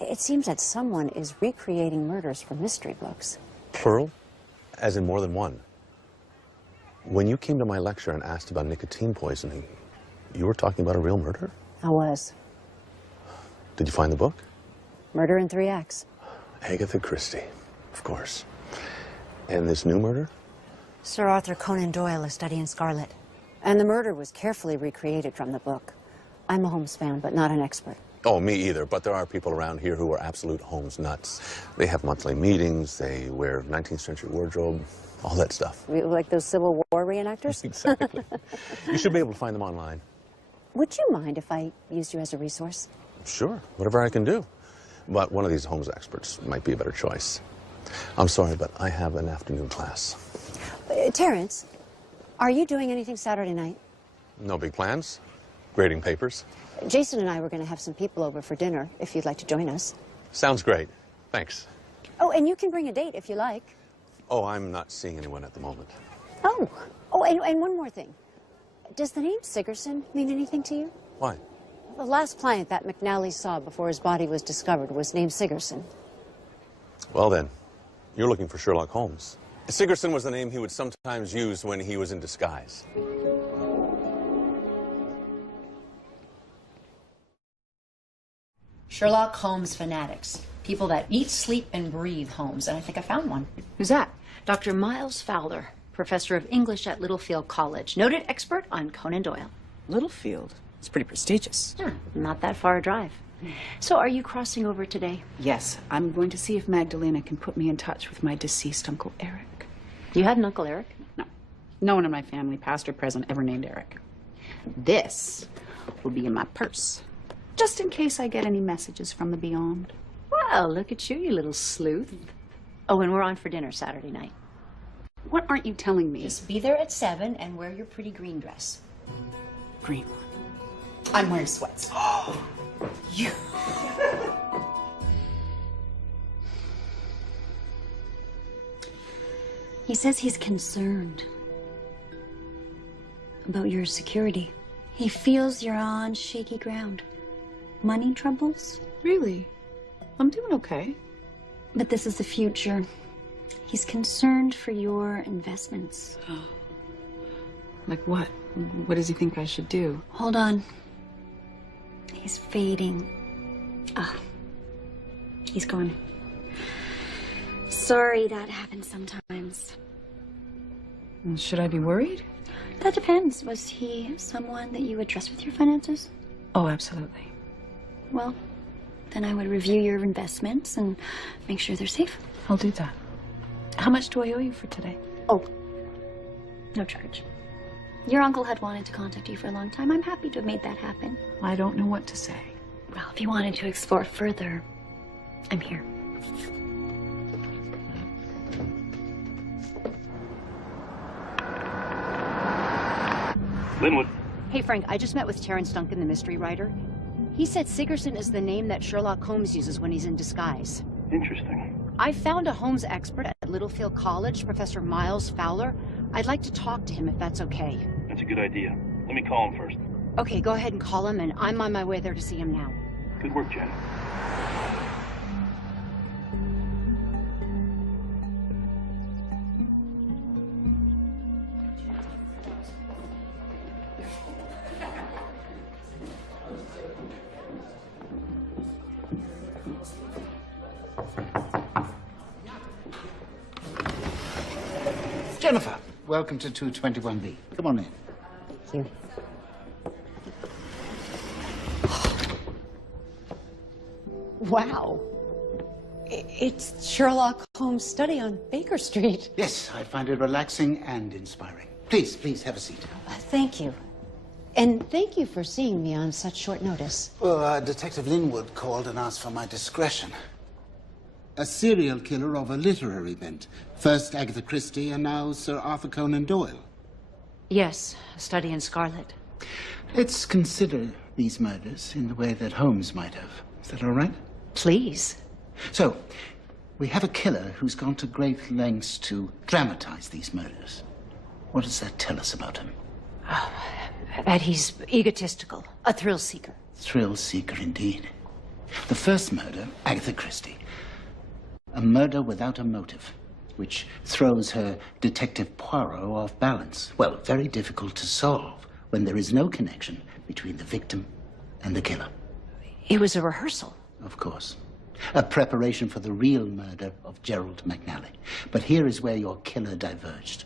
It seems that someone is recreating murders from mystery books. Plural? As in more than one. When you came to my lecture and asked about nicotine poisoning, you were talking about a real murder? I was. Did you find the book? Murder in 3 Acts. Agatha Christie, of course. And this new murder? Sir Arthur Conan Doyle, A Study in Scarlet. And the murder was carefully recreated from the book. I'm a Holmes fan, but not an expert. Oh, me either, but there are people around here who are absolute Holmes nuts. They have monthly meetings, they wear 19th century wardrobe, all that stuff. Like those Civil War reenactors? Exactly. You should be able to find them online. Would you mind if I used you as a resource? Sure, whatever I can do. But one of these Holmes experts might be a better choice. I'm sorry, but I have an afternoon class. Terrence, are you doing anything Saturday night? No big plans? Grading papers? Jason and I were going to have some people over for dinner, if you'd like to join us. Sounds great. Thanks. Oh, and you can bring a date if you like. Oh, I'm not seeing anyone at the moment. Oh, and one more thing. Does the name Sigerson mean anything to you? Why? The last client that McNally saw before his body was discovered was named Sigerson. Well then, you're looking for Sherlock Holmes. Sigerson was the name he would sometimes use when he was in disguise. Sherlock Holmes fanatics. People that eat, sleep, and breathe Holmes. And I think I found one. Who's that? Dr. Miles Fowler, professor of English at Littlefield College. Noted expert on Conan Doyle. Littlefield. It's pretty prestigious. Yeah, not that far a drive. So are you crossing over today? Yes, I'm going to see if Magdalena can put me in touch with my deceased Uncle Eric. You had an Uncle Eric? No. No one in my family, past or present, ever named Eric. This will be in my purse, just in case I get any messages from the beyond. Well, look at you, you little sleuth. Oh, and we're on for dinner Saturday night. What aren't you telling me? Just be there at 7 and wear your pretty green dress. Green one. I'm wearing sweats. You. He says he's concerned about your security. He feels you're on shaky ground. Money troubles? Really? I'm doing okay. But this is the future. He's concerned for your investments. Like what? What does he think I should do? Hold on. He's fading. Ah. He's gone. Sorry, that happens sometimes. Should I be worried? That depends. Was he someone that you would trust with your finances? Oh, absolutely. Well, then I would review your investments and make sure they're safe. I'll do that. How much do I owe you for today? Oh, no charge. Your uncle had wanted to contact you for a long time. I'm happy to have made that happen. I don't know what to say. Well, if you wanted to explore further, I'm here. Linwood. Hey, Frank, I just met with Terrence Duncan, the mystery writer. He said Sigerson is the name that Sherlock Holmes uses when he's in disguise. Interesting. I found a Holmes expert at Littlefield College, Professor Miles Fowler. I'd like to talk to him if that's okay. That's a good idea. Let me call him first. Okay, go ahead and call him, and I'm on my way there to see him now. Good work, Jen. Jennifer, welcome to 221B. Come on in. Thank you. Wow. It's Sherlock Holmes' study on Baker Street. Yes, I find it relaxing and inspiring. Please have a seat. Thank you. And thank you for seeing me on such short notice. Well, Detective Linwood called and asked for my discretion. A serial killer of a literary bent. First Agatha Christie and now Sir Arthur Conan Doyle. Yes, a study in Scarlet. Let's consider these murders in the way that Holmes might have. Is that all right? Please. So, we have a killer who's gone to great lengths to dramatize these murders. What does that tell us about him? That he's egotistical, a thrill seeker. Thrill seeker indeed. The first murder, Agatha Christie. A murder without a motive, which throws her Detective Poirot off balance. Well, very difficult to solve when there is no connection between the victim and the killer. It was a rehearsal. Of course. A preparation for the real murder of Gerald McNally. But here is where your killer diverged.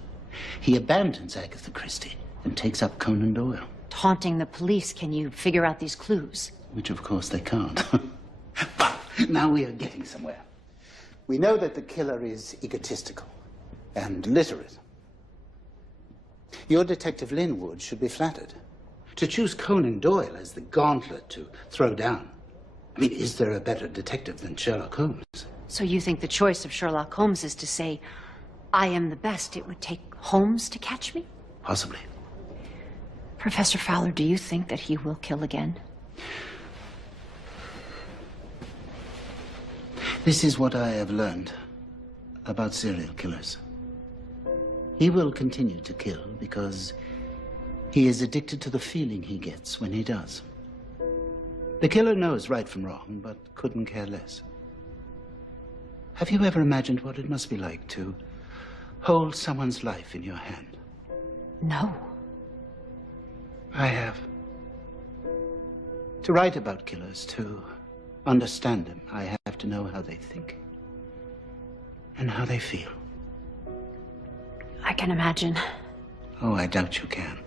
He abandons Agatha Christie and takes up Conan Doyle. Taunting the police, can you figure out these clues? Which, of course, they can't. But now we are getting somewhere. We know that the killer is egotistical and literate. Your Detective Linwood should be flattered. To choose Conan Doyle as the gauntlet to throw down. I mean, is there a better detective than Sherlock Holmes? So you think the choice of Sherlock Holmes is to say, I am the best, it would take Holmes to catch me? Possibly. Professor Fowler, do you think that he will kill again? This is what I have learned about serial killers. He will continue to kill because he is addicted to the feeling he gets when he does. The killer knows right from wrong, but couldn't care less. Have you ever imagined what it must be like to hold someone's life in your hand? No. I have. To write about killers, to understand them, I have to know how they think and how they feel. I can imagine. Oh, I doubt you can.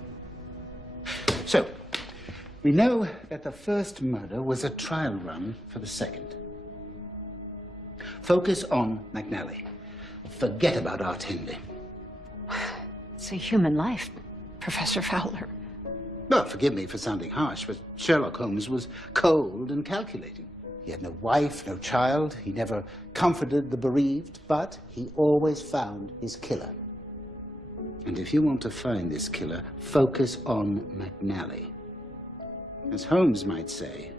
So, We know that the first murder was a trial run for the second. Focus on McNally. Forget about Art Henley. It's a human life, Professor Fowler. Well, forgive me for sounding harsh, but Sherlock Holmes was cold and calculating. He had no wife, no child. He never comforted the bereaved, but he always found his killer. And if you want to find this killer, focus on McNally. As Holmes might say,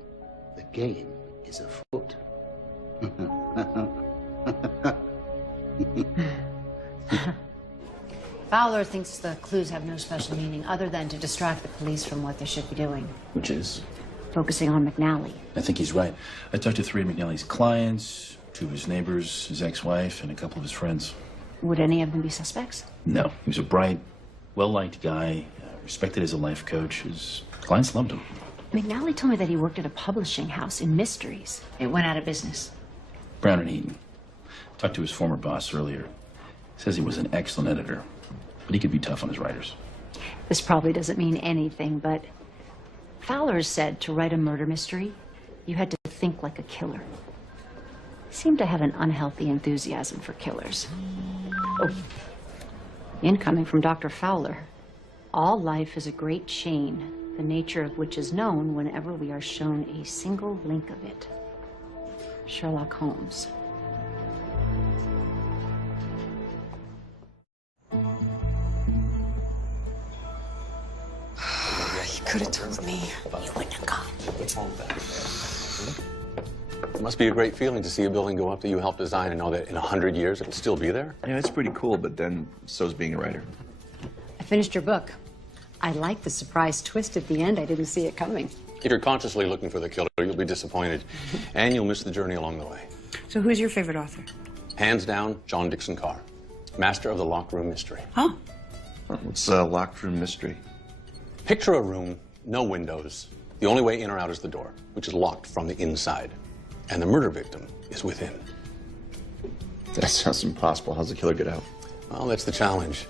the game is afoot. Fowler thinks the clues have no special meaning other than to distract the police from what they should be doing. Which is? Focusing on McNally. I think he's right. I talked to 3 of McNally's clients, 2 of his neighbors, his ex-wife, and a couple of his friends. Would any of them be suspects? No. He was a bright, well-liked guy, respected as a life coach. His clients loved him. McNally told me that he worked at a publishing house in mysteries. It went out of business. Brown and Heaton. Talked to his former boss earlier. Says he was an excellent editor, but he could be tough on his writers. This probably doesn't mean anything, but Fowler said to write a murder mystery, you had to think like a killer. He seemed to have an unhealthy enthusiasm for killers. Oh, incoming from Dr. Fowler. All life is a great chain, the nature of which is known whenever we are shown a single link of it. Sherlock Holmes. You could have told me. You wouldn't have gone. What's wrong with that? It must be a great feeling to see a building go up that you helped design and know that in 100 years it'll still be there. Yeah, it's pretty cool, but then so's being a writer. I finished your book. I like the surprise twist at the end. I didn't see it coming. If you're consciously looking for the killer, you'll be disappointed, and you'll miss the journey along the way. So who's your favorite author? Hands down, John Dixon Carr, master of the locked room mystery. Huh? What's a locked room mystery? Picture a room, no windows. The only way in or out is the door, which is locked from the inside. And the murder victim is within. That sounds impossible. How's the killer get out? Well, that's the challenge.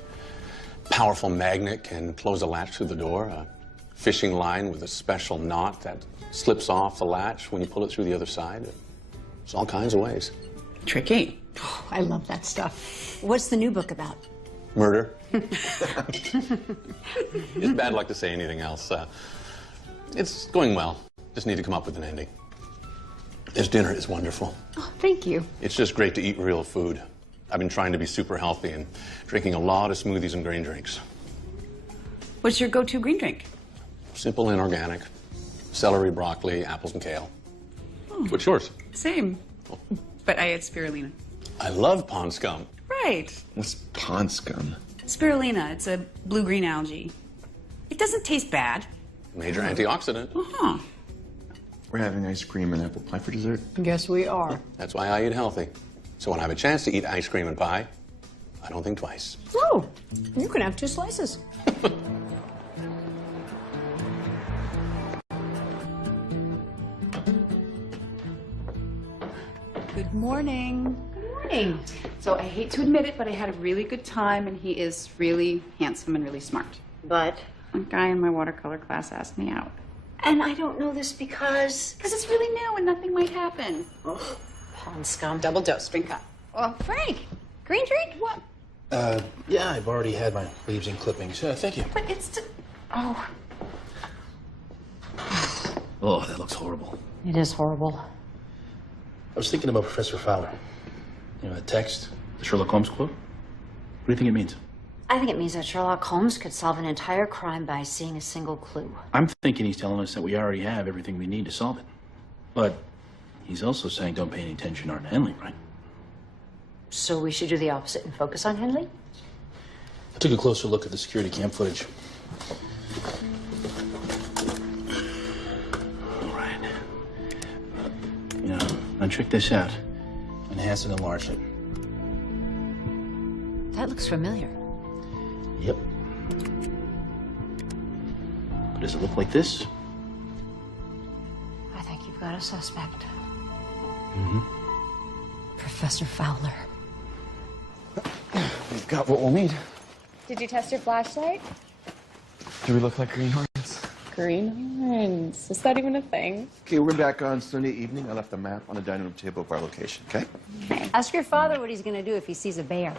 Powerful magnet can close a latch to the door. A fishing line with a special knot that slips off the latch when you pull it through the other side. There's all kinds of ways. Tricky. Oh, I love that stuff. What's the new book about? Murder. It's bad luck to say anything else. It's going well. Just need to come up with an ending. This dinner is wonderful. Oh, thank you. It's just great to eat real food. I've been trying to be super healthy and drinking a lot of smoothies and green drinks. What's your go-to green drink? Simple and organic. Celery, broccoli, apples, and kale. Oh. What's yours? Same. But I had spirulina. I love pond scum. Right. What's pond scum? Spirulina. It's a blue-green algae. It doesn't taste bad. Major antioxidant. Uh-huh. We're having ice cream and apple pie for dessert. Guess we are. That's why I eat healthy. So when I have a chance to eat ice cream and pie, I don't think twice. Oh, you can have 2 slices. Good morning. Good morning. So I hate to admit it, but I had a really good time, and he is really handsome and really smart. But? A guy in my watercolor class asked me out. And I don't know this because... Because it's really new and nothing might happen. Oh, pond scum. Double dose, drink up. Well, Frank, green drink? What? Yeah, I've already had my leaves and clippings. Thank you. But it's... Oh. Oh, that looks horrible. It is horrible. I was thinking about Professor Fowler. You know, the text, the Sherlock Holmes quote. What do you think it means? I think it means that Sherlock Holmes could solve an entire crime by seeing a single clue. I'm thinking he's telling us that we already have everything we need to solve it. But he's also saying don't pay any attention to Art Henley, right? So we should do the opposite and focus on Henley? I took a closer look at the security cam footage. All right. Now check this out. Enhance and enlarge it. That looks familiar. Yep. But does it look like this? I think you've got a suspect. Mm-hmm. Professor Fowler. We've got what we'll need. Did you test your flashlight? Do we look like green hornets? Greenhorns. Is that even a thing? Okay, we're back on Sunday evening. I left a map on the dining room table of our location, okay? Ask your father what he's going to do if he sees a bear.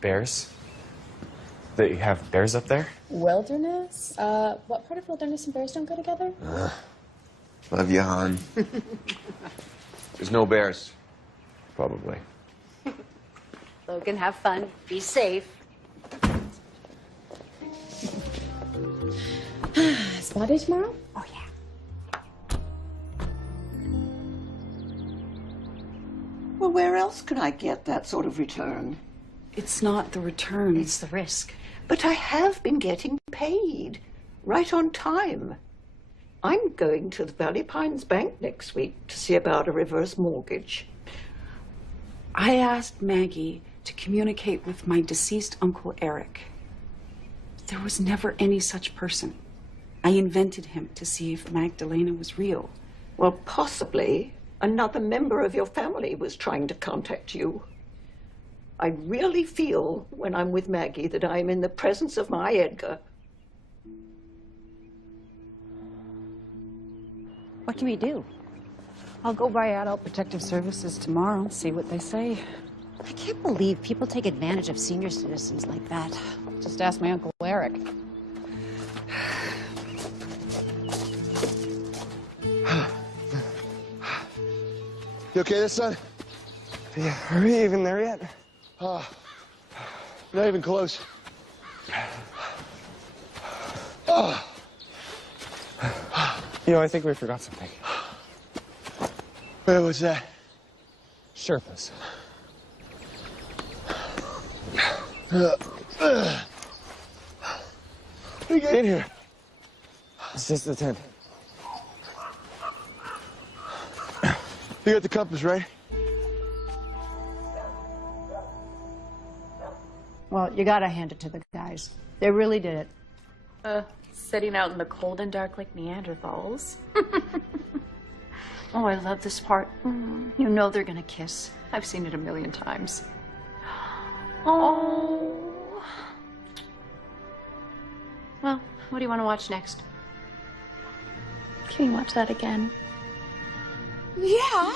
Bears? They have bears up there? Wilderness? What part of wilderness and bears don't go together? Love you, hon. There's no bears. Probably. Logan, have fun. Be safe. Spa day tomorrow? Oh, yeah. Well, where else can I get that sort of return? It's not the return. It's the risk. But I have been getting paid. Right on time. I'm going to the Valley Pines Bank next week to see about a reverse mortgage. I asked Maggie to communicate with my deceased Uncle Eric. There was never any such person. I invented him to see if Magdalena was real. Well, possibly another member of your family was trying to contact you. I really feel when I'm with Maggie that I'm in the presence of my Edgar. What can we do? I'll go by Adult Protective Services tomorrow, see what they say. I can't believe people take advantage of senior citizens like that. Just ask my Uncle Eric. You okay there, son? Yeah, are we even there yet? Not even close. You know, I think we forgot something. Wait, what's that? Sherpas. How do you get in here? It's just the tent. You got the compass, right? Well, you gotta hand it to the guys. They really did it. Sitting out in the cold and dark like Neanderthals. Oh, I love this part. You know they're gonna kiss. I've seen it a million times. Oh. Well, what do you want to watch next? Can you watch that again? Yeah.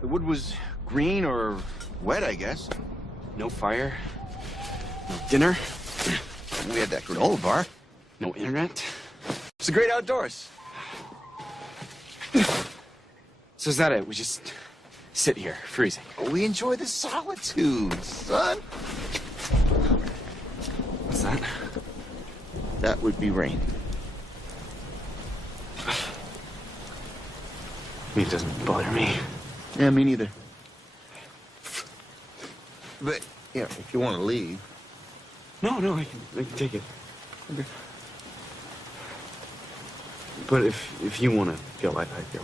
The wood was green or wet, I guess. No fire. No dinner. We had that granola bar. No internet. It's the great outdoors. So is that it? We just sit here, freezing. We enjoy the solitude, son. What's that? That would be rain. It doesn't bother me. Yeah, me neither. But, yeah, if you want to leave. No, I can take it. Okay. But if you want to go, I go.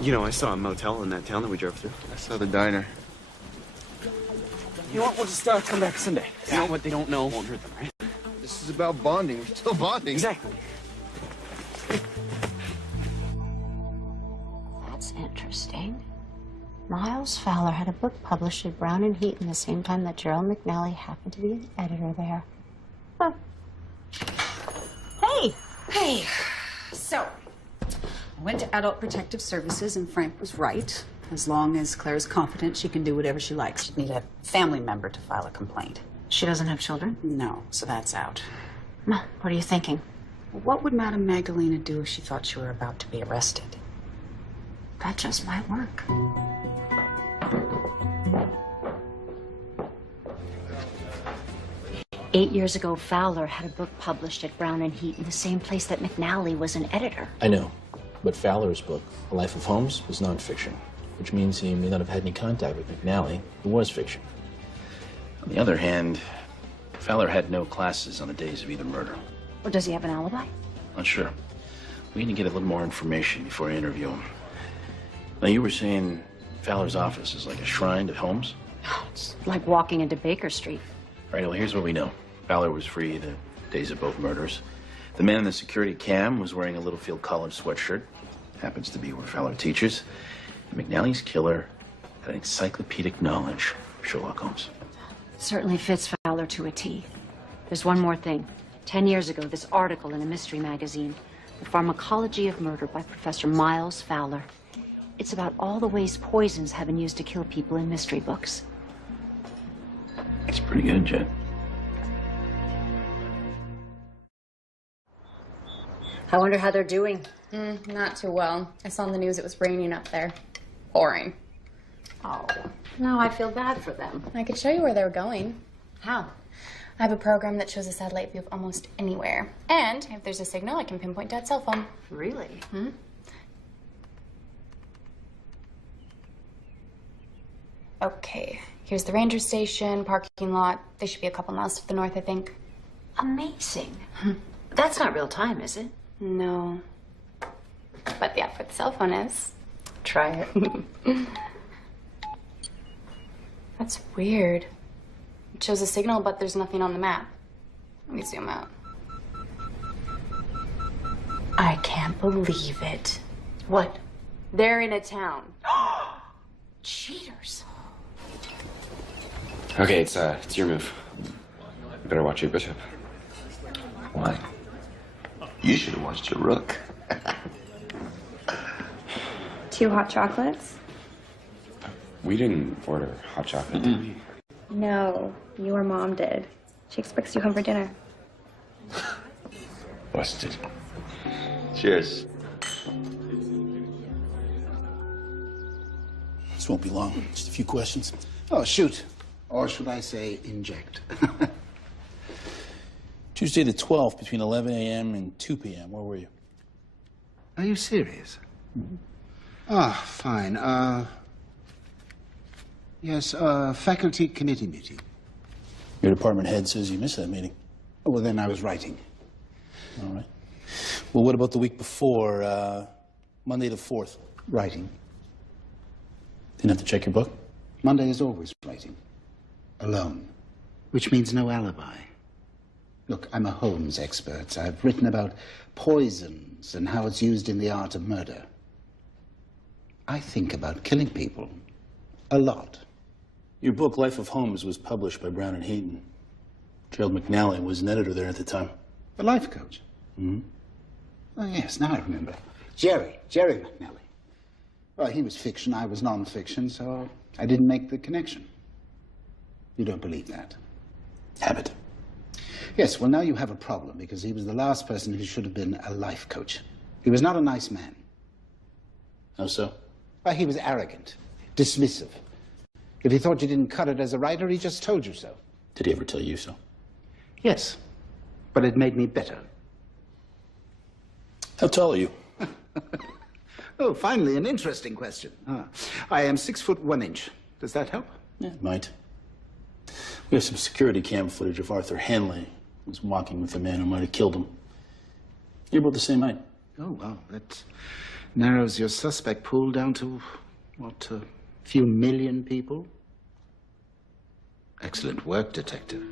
You know, I saw a motel in that town that we drove through. I saw the diner. You know what? We'll just come back Sunday. You know what they don't know won't hurt them, right? This is about bonding. We're still bonding. Exactly. That's interesting. Miles Fowler had a book published at Brown and Heaton the same time that Gerald McNally happened to be an editor there. Huh. Hey. So, I went to Adult Protective Services, and Frank was right. As long as Claire's competent, she can do whatever she likes. She'd need a family member to file a complaint. She doesn't have children? No, so that's out. What are you thinking? What would Madame Magdalena do if she thought she were about to be arrested? That just might work. "8 years ago, Fowler had a book published at Brown and Heaton, the same place that McNally was an editor." I know, but Fowler's book, A Life of Holmes, was nonfiction, which means he may not have had any contact with McNally, who was fiction. On the other hand, Fowler had no classes on the days of either murder. Or does he have an alibi? Not sure. We need to get a little more information before I interview him. Now, you were saying Fowler's office is like a shrine to Holmes? It's like walking into Baker Street. All right, well, here's what we know. Fowler was free the days of both murders. The man in the security cam was wearing a Littlefield College sweatshirt. Happens to be where Fowler teaches. And McNally's killer had encyclopedic knowledge of Sherlock Holmes. Certainly fits Fowler to a T. There's one more thing. 10 years ago, this article in a mystery magazine, The Pharmacology of Murder by Professor Miles Fowler. It's about all the ways poisons have been used to kill people in mystery books. It's pretty good, Jen. I wonder how they're doing. Not too well. I saw on the news it was raining up there. Pouring. Oh, now I feel bad for them. I could show you where they were going. How? I have a program that shows a satellite view of almost anywhere. And if there's a signal, I can pinpoint Dad's cell phone. Really? Hmm? Okay, here's the ranger station, parking lot. They should be a couple miles to the north, I think. Amazing. That's not real time, is it? No. But the app for the cell phone is. Try it. That's weird. It shows a signal, but there's nothing on the map. Let me zoom out. I can't believe it. What? They're in a town. Cheaters. Okay, it's your move. You better watch your bishop. Why? You should have watched your rook. 2 hot chocolates? We didn't order hot chocolate, did we? No, your mom did. She expects you home for dinner. Busted. Cheers. This won't be long. Just a few questions. Oh, shoot. Or should I say inject? Tuesday the 12th, between 11 a.m. and 2 p.m. Where were you? Are you serious? Ah, fine. Yes, faculty committee meeting. Your department head says you missed that meeting. Oh, well, then I was writing. All right. Well, what about the week before, Monday the 4th? Writing. Didn't have to check your book? Monday is always writing. Alone. Which means no alibi. Look, I'm a Holmes expert. I've written about poisons and how it's used in the art of murder. I think about killing people. A lot. Your book, Life of Holmes, was published by Brown and Heaton. Gerald McNally was an editor there at the time. The life coach? Mm-hmm. Oh, yes, now I remember. Jerry McNally. Well, he was fiction, I was non-fiction, so I didn't make the connection. You don't believe that? Habit. Yes, well, now you have a problem, because he was the last person who should have been a life coach. He was not a nice man. How so? Well, he was arrogant, dismissive. If he thought you didn't cut it as a writer, he just told you so. Did he ever tell you so? Yes, but it made me better. How tall are you? Oh, finally, an interesting question. I am 6'1". Does that help? Yeah, it might. We have some security cam footage of Arthur Hanley, who was walking with a man who might have killed him. You're about the same height. Oh, wow. That narrows your suspect pool down to, what, a few million people? Excellent work, detective.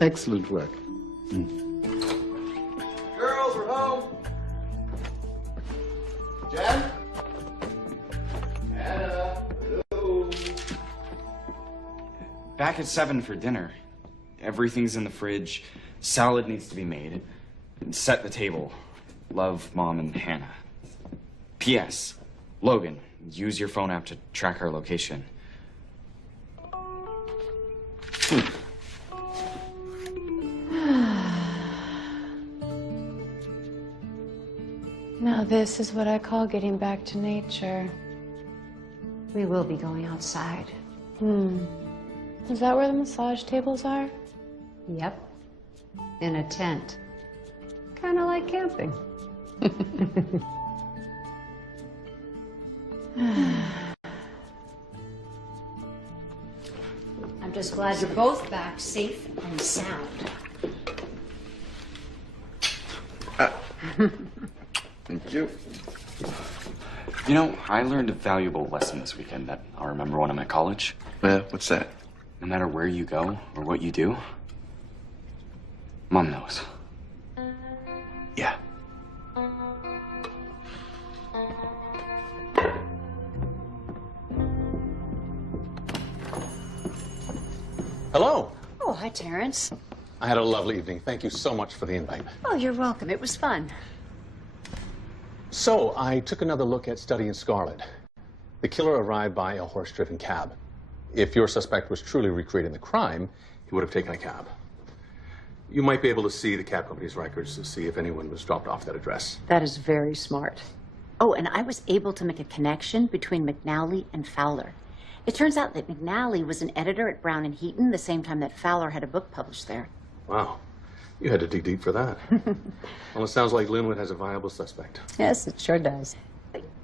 Excellent work. Girls, we're home. Jen? Anna, hello. Back at 7 for dinner. Everything's in the fridge. Salad needs to be made. And set the table. Love, Mom, and Hannah. P.S. Logan, use your phone app to track our location. Now this is what I call getting back to nature. We will be going outside. Is that where the massage tables are? Yep. In a tent. Kind of like camping. I'm just glad you're both back safe and sound. Thank you. You know, I learned a valuable lesson this weekend that I'll remember when I'm at college. Yeah, what's that? No matter where you go or what you do, Mom knows. Yeah. Hello. Oh, hi, Terrence. I had a lovely evening. Thank you so much for the invite. Oh, you're welcome. It was fun. So, I took another look at Study in Scarlet. The killer arrived by a horse-driven cab. If your suspect was truly recreating the crime, he would have taken a cab. You might be able to see the cab company's records to see if anyone was dropped off that address. That is very smart. Oh, and I was able to make a connection between McNally and Fowler. It turns out that McNally was an editor at Brown and Heaton the same time that Fowler had a book published there. Wow. You had to dig deep for that. Well, it sounds like Linwood has a viable suspect. Yes, it sure does.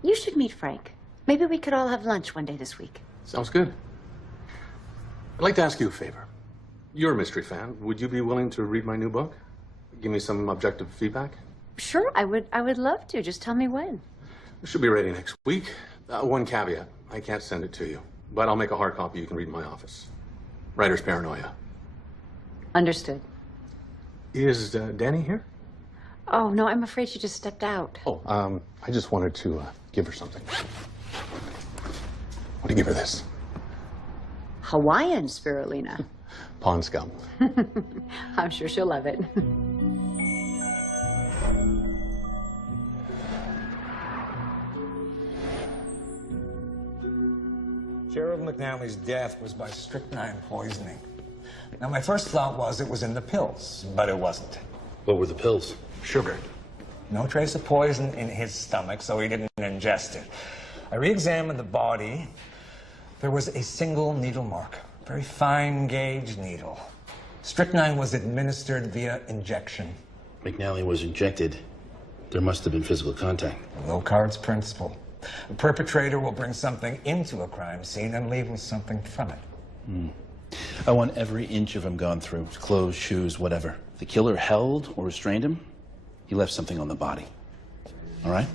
You should meet Frank. Maybe we could all have lunch one day this week. Sounds good. I'd like to ask you a favor. You're a mystery fan. Would you be willing to read my new book? Give me some objective feedback? Sure, I would love to. Just tell me when. It should be ready next week. One caveat. I can't send it to you, but I'll make a hard copy you can read in my office. Writer's paranoia. Understood. Is Danny here? Oh, no, I'm afraid she just stepped out. Oh, I just wanted to give her something. I want to give her this. Hawaiian spirulina. Pond scum. I'm sure she'll love it. Gerald McNally's death was by strychnine poisoning. Now, my first thought was it was in the pills, but it wasn't. What were the pills? Sugar. No trace of poison in his stomach, so he didn't ingest it. I re-examined the body. There was a single needle mark, very fine gauge needle. Strychnine was administered via injection. McNally was injected. There must have been physical contact. Low cards principle. A perpetrator will bring something into a crime scene and leave with something from it. I want every inch of him gone through. Clothes, shoes, whatever. If the killer held or restrained him, he left something on the body. All right?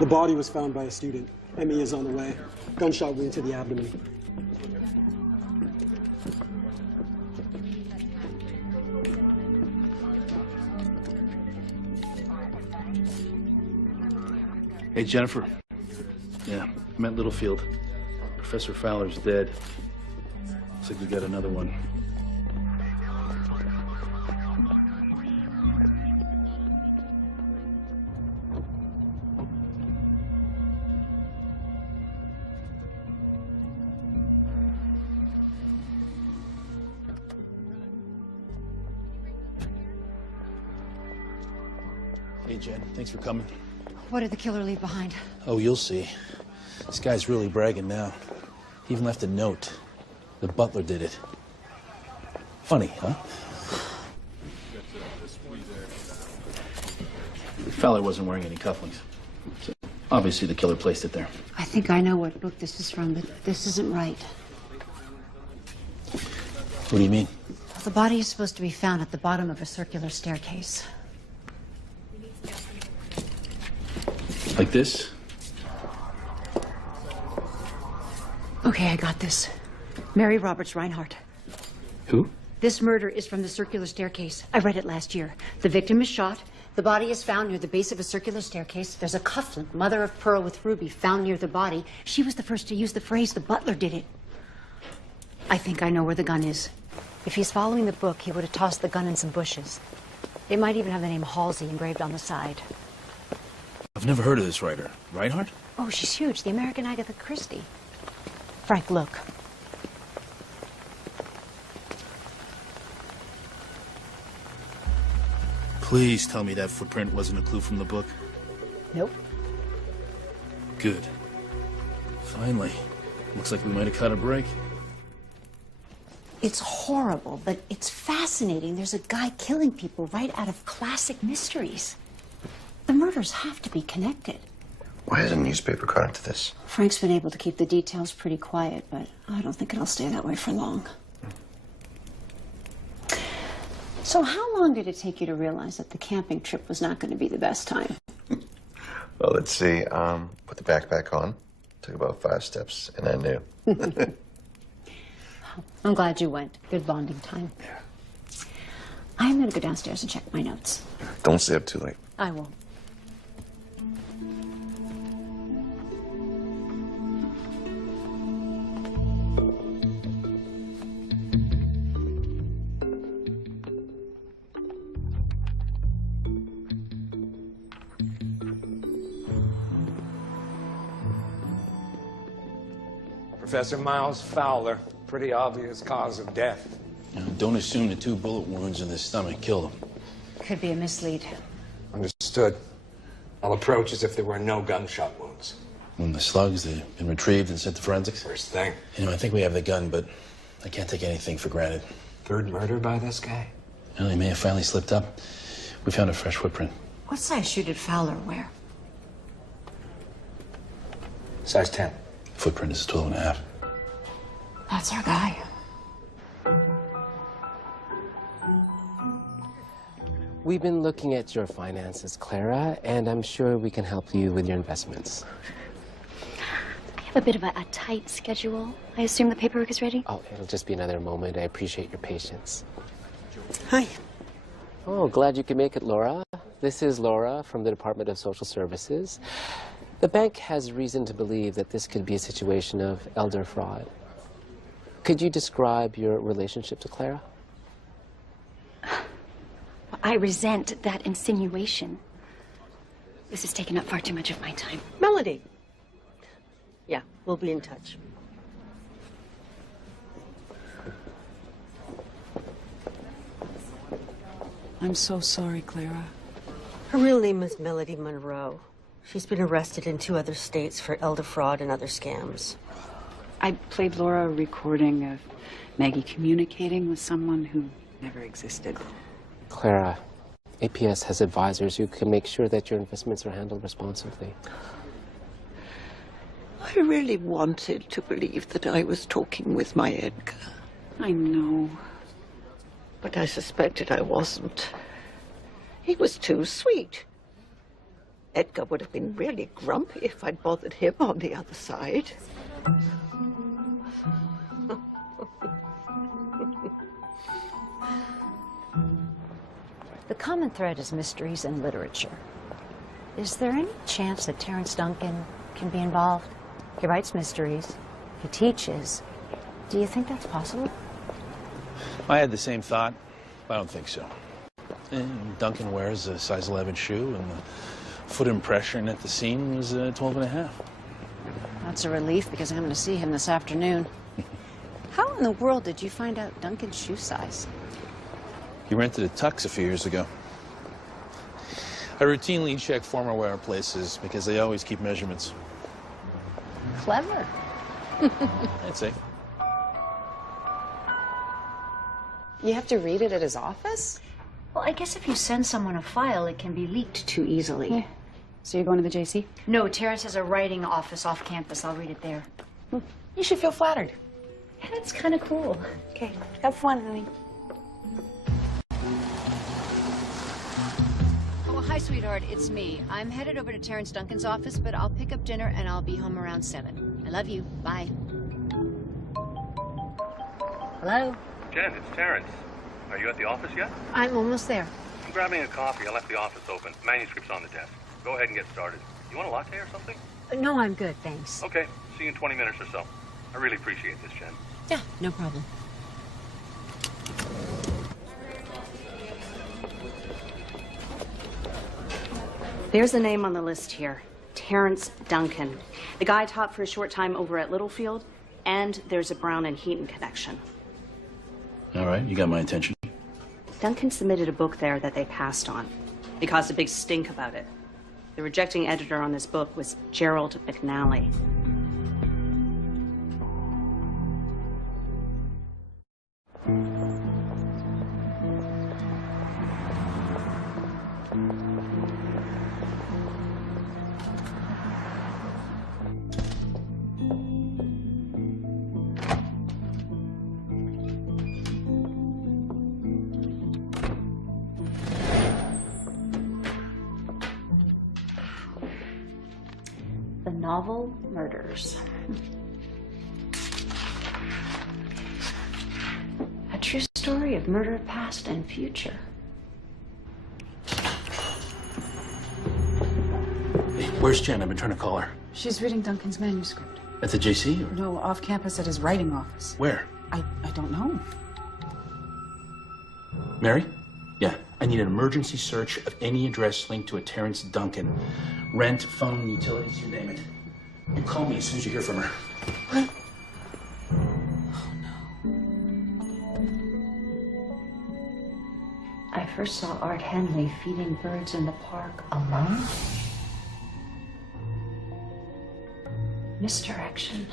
The body was found by a student. Emmy is on the way. Gunshot wound to the abdomen. Hey, Jennifer. Yeah, I'm at Littlefield. Professor Fowler's dead. Looks like we got another one. Hey, Jen, thanks for coming. What did the killer leave behind? Oh, you'll see. This guy's really bragging now. He even left a note. The butler did it. Funny, huh? Fowler wasn't wearing any cufflinks. So obviously the killer placed it there. I think I know what book this is from, but this isn't right. What do you mean? The body is supposed to be found at the bottom of a circular staircase. Like this? Okay, I got this. Mary Roberts Reinhardt. Who? This murder is from the circular staircase. I read it last year. The victim is shot. The body is found near the base of a circular staircase. There's a cufflink, mother of pearl with ruby, found near the body. She was the first to use the phrase, the butler did it. I think I know where the gun is. If he's following the book, he would have tossed the gun in some bushes. It might even have the name Halsey engraved on the side. I've never heard of this writer. Reinhardt? Oh, she's huge. The American Agatha Christie. Frank, look. Please tell me that footprint wasn't a clue from the book. Nope. Good. Finally. Looks like we might have caught a break. It's horrible, but it's fascinating. There's a guy killing people right out of classic mysteries. The murders have to be connected. Why hasn't a newspaper caught up to this? Frank's been able to keep the details pretty quiet, but I don't think it'll stay that way for long. So how long did it take you to realize that the camping trip was not going to be the best time? Well, let's see. Put the backpack on. Took about 5 steps, and I knew. I'm glad you went. Good bonding time. Yeah. I'm going to go downstairs and check my notes. Don't stay up too late. I won't. Professor Miles Fowler, pretty obvious cause of death. Don't assume the 2 bullet wounds in the stomach killed him. Could be a mislead. Understood. I'll approach as if there were no gunshot wounds. When the slugs, they've been retrieved and sent to forensics. First thing. I think we have the gun, but I can't take anything for granted. 3rd murder by this guy? Well, he may have finally slipped up. We found a fresh footprint. What size shoe did Fowler wear? Size 10. Footprint is 12.5. That's our guy. We've been looking at your finances, Clara, and I'm sure we can help you with your investments. I have a bit of a tight schedule. I assume the paperwork is ready? Oh, it'll just be another moment. I appreciate your patience. Hi. Oh, glad you could make it, Laura. This is Laura from the Department of Social Services. The bank has reason to believe that this could be a situation of elder fraud. Could you describe your relationship to Clara? I resent that insinuation. This has taken up far too much of my time. Melody. Yeah, we'll be in touch. I'm so sorry, Clara. Her real name is Melody Monroe. She's been arrested in 2 other states for elder fraud and other scams. I played Laura a recording of Maggie communicating with someone who never existed. Clara, APS has advisors who can make sure that your investments are handled responsibly. I really wanted to believe that I was talking with my Edgar. I know. But I suspected I wasn't. He was too sweet. Edgar would have been really grumpy if I'd bothered him on the other side. The common thread is mysteries and literature. Is there any chance that Terrence Duncan can be involved? He writes mysteries. He teaches. Do you think that's possible? I had the same thought. I don't think so. And Duncan wears a size 11 shoe, and the foot impression at the scene was 12.5. That's a relief because I'm going to see him this afternoon. How in the world did you find out Duncan's shoe size? He rented a tux a few years ago. I routinely check former wear places because they always keep measurements. Clever. I'd say. You have to read it at his office? Well, I guess if you send someone a file, it can be leaked too easily. Yeah. So you're going to the JC? No, Terrence has a writing office off campus. I'll read it there. You should feel flattered. Yeah, that's kind of cool. Okay, have fun, honey. Oh, hi, sweetheart. It's me. I'm headed over to Terrence Duncan's office, but I'll pick up dinner and I'll be home around 7. I love you. Bye. Hello? Jen, it's Terrence. Are you at the office yet? I'm almost there. I'm grabbing a coffee. I left the office open. Manuscript's on the desk. Go ahead and get started. You want a latte or something? No, I'm good, thanks. Okay. See you in 20 minutes or so. I really appreciate this, Jen. Yeah, no problem. There's a name on the list here. Terrence Duncan. The guy taught for a short time over at Littlefield, and there's a Brown and Heaton connection. All right, you got my attention. Duncan submitted a book there that they passed on. They caused a big stink about it. The rejecting editor on this book was Gerald McNally. The Novel Murders. A true story of murder past and future. Hey, where's Jen? I've been trying to call her. She's reading Duncan's manuscript. At the JC? Or? No, off campus at his writing office. Where? I don't know. Mary? Yeah, I need an emergency search of any address linked to a Terrence Duncan. Rent, phone, utilities, you name it. You call me as soon as you hear from her. What? I first saw Art Henley feeding birds in the park alone. Misdirection.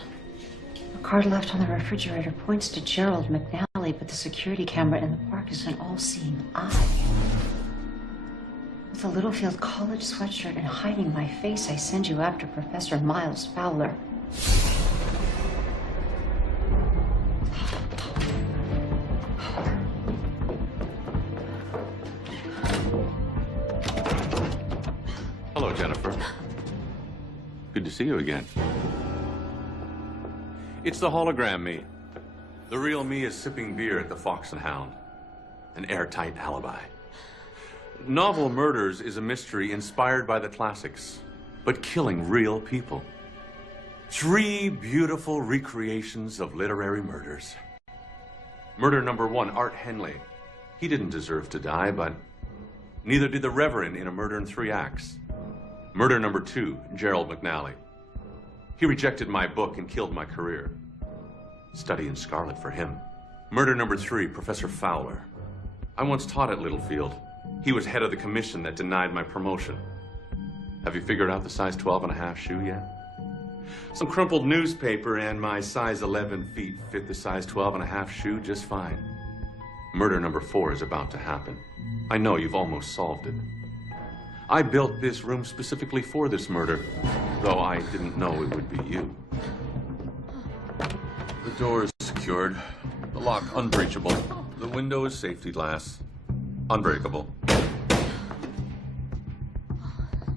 The card left on the refrigerator points to Gerald McNally, but the security camera in the park is an all-seeing eye. With a Littlefield College sweatshirt and hiding my face, I send you after Professor Miles Fowler. Hello, Jennifer. Good to see you again. It's the hologram me. The real me is sipping beer at the Fox and Hound. An airtight alibi. Novel Murders is a mystery inspired by the classics, but killing real people. 3 beautiful recreations of literary murders. Murder number 1, Art Henley. He didn't deserve to die, but neither did the Reverend in A Murder in 3 Acts. Murder number 2, Gerald McNally. He rejected my book and killed my career. Study in Scarlet for him. Murder number 3, Professor Fowler. I once taught at Littlefield. He was head of the commission that denied my promotion. Have you figured out the size 12.5 shoe yet? Some crumpled newspaper and my size 11 feet fit the size 12.5 shoe just fine. Murder number 4 is about to happen. I know you've almost solved it. I built this room specifically for this murder, though I didn't know it would be you. The door is secured, the lock unbreachable, the window is safety glass, unbreakable.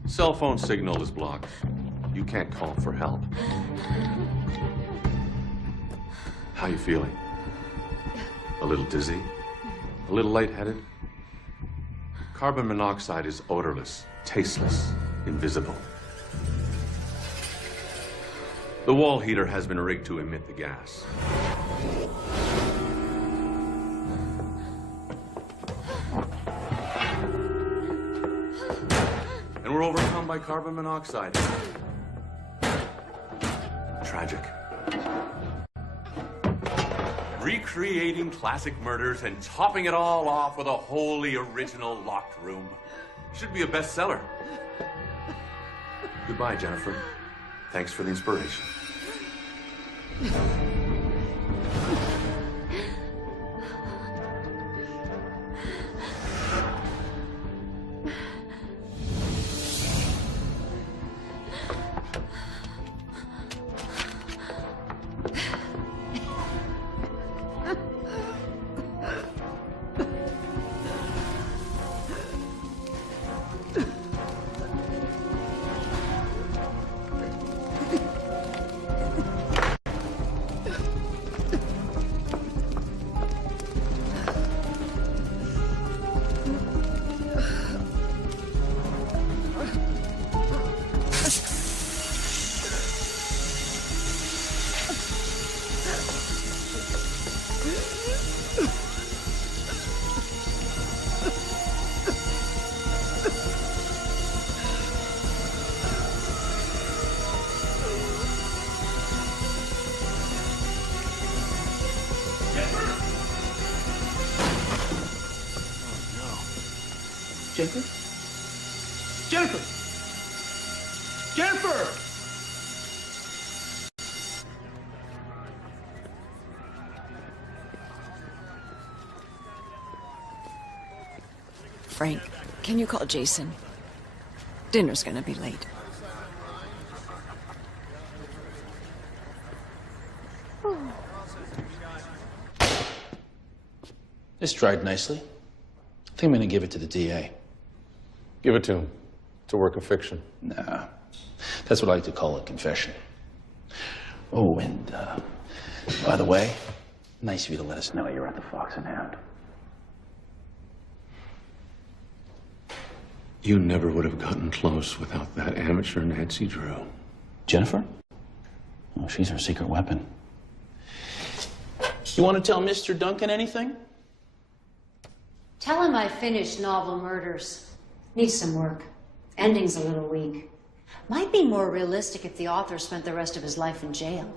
Cell phone signal is blocked. You can't call for help. How you feeling? A little dizzy? A little lightheaded? Carbon monoxide is odorless, tasteless, invisible. The wall heater has been rigged to emit the gas. And we're overcome by carbon monoxide. Tragic. Recreating classic murders and topping it all off with a wholly original locked room. Should be a bestseller. Goodbye, Jennifer. Thanks for the inspiration. Jennifer? Jennifer! Jennifer! Frank, can you call Jason? Dinner's gonna be late. This dried nicely. I think I'm gonna give it to the DA. Give it to him. It's a work of fiction. Nah, that's what I like to call a confession. Oh, and by the way, nice of you to let us know you're at the Fox and Hound. You never would have gotten close without that amateur Nancy Drew. Jennifer? Oh, she's our secret weapon. You want to tell Mr. Duncan anything? Tell him I finished Novel Murders. Needs some work. Ending's a little weak. Might be more realistic if the author spent the rest of his life in jail.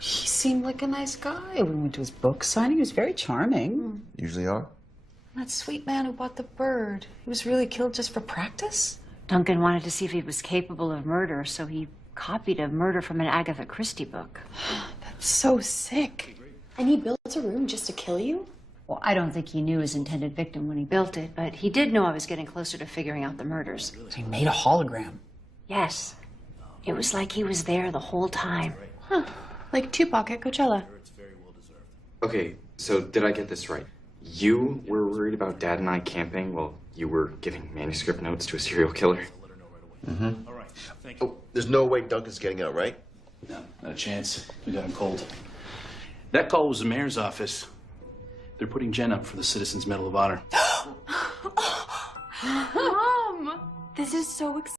He seemed like a nice guy. We went to his book signing. He was very charming. Usually are. That sweet man who bought the bird. He was really killed just for practice? Duncan wanted to see if he was capable of murder, so he copied a murder from an Agatha Christie book. That's so sick. And he built a room just to kill you? Well, I don't think he knew his intended victim when he built it, but he did know I was getting closer to figuring out the murders. He made a hologram. Yes. It was like he was there the whole time. Huh. Like Tupac at Coachella. Okay, so did I get this right? You were worried about Dad and I camping while you were giving manuscript notes to a serial killer? Mm-hmm. Oh, there's no way Duncan's getting out, right? No, not a chance. We got him cold. That call was the mayor's office. They're putting Jen up for the Citizens Medal of Honor. Mom! This is so exciting.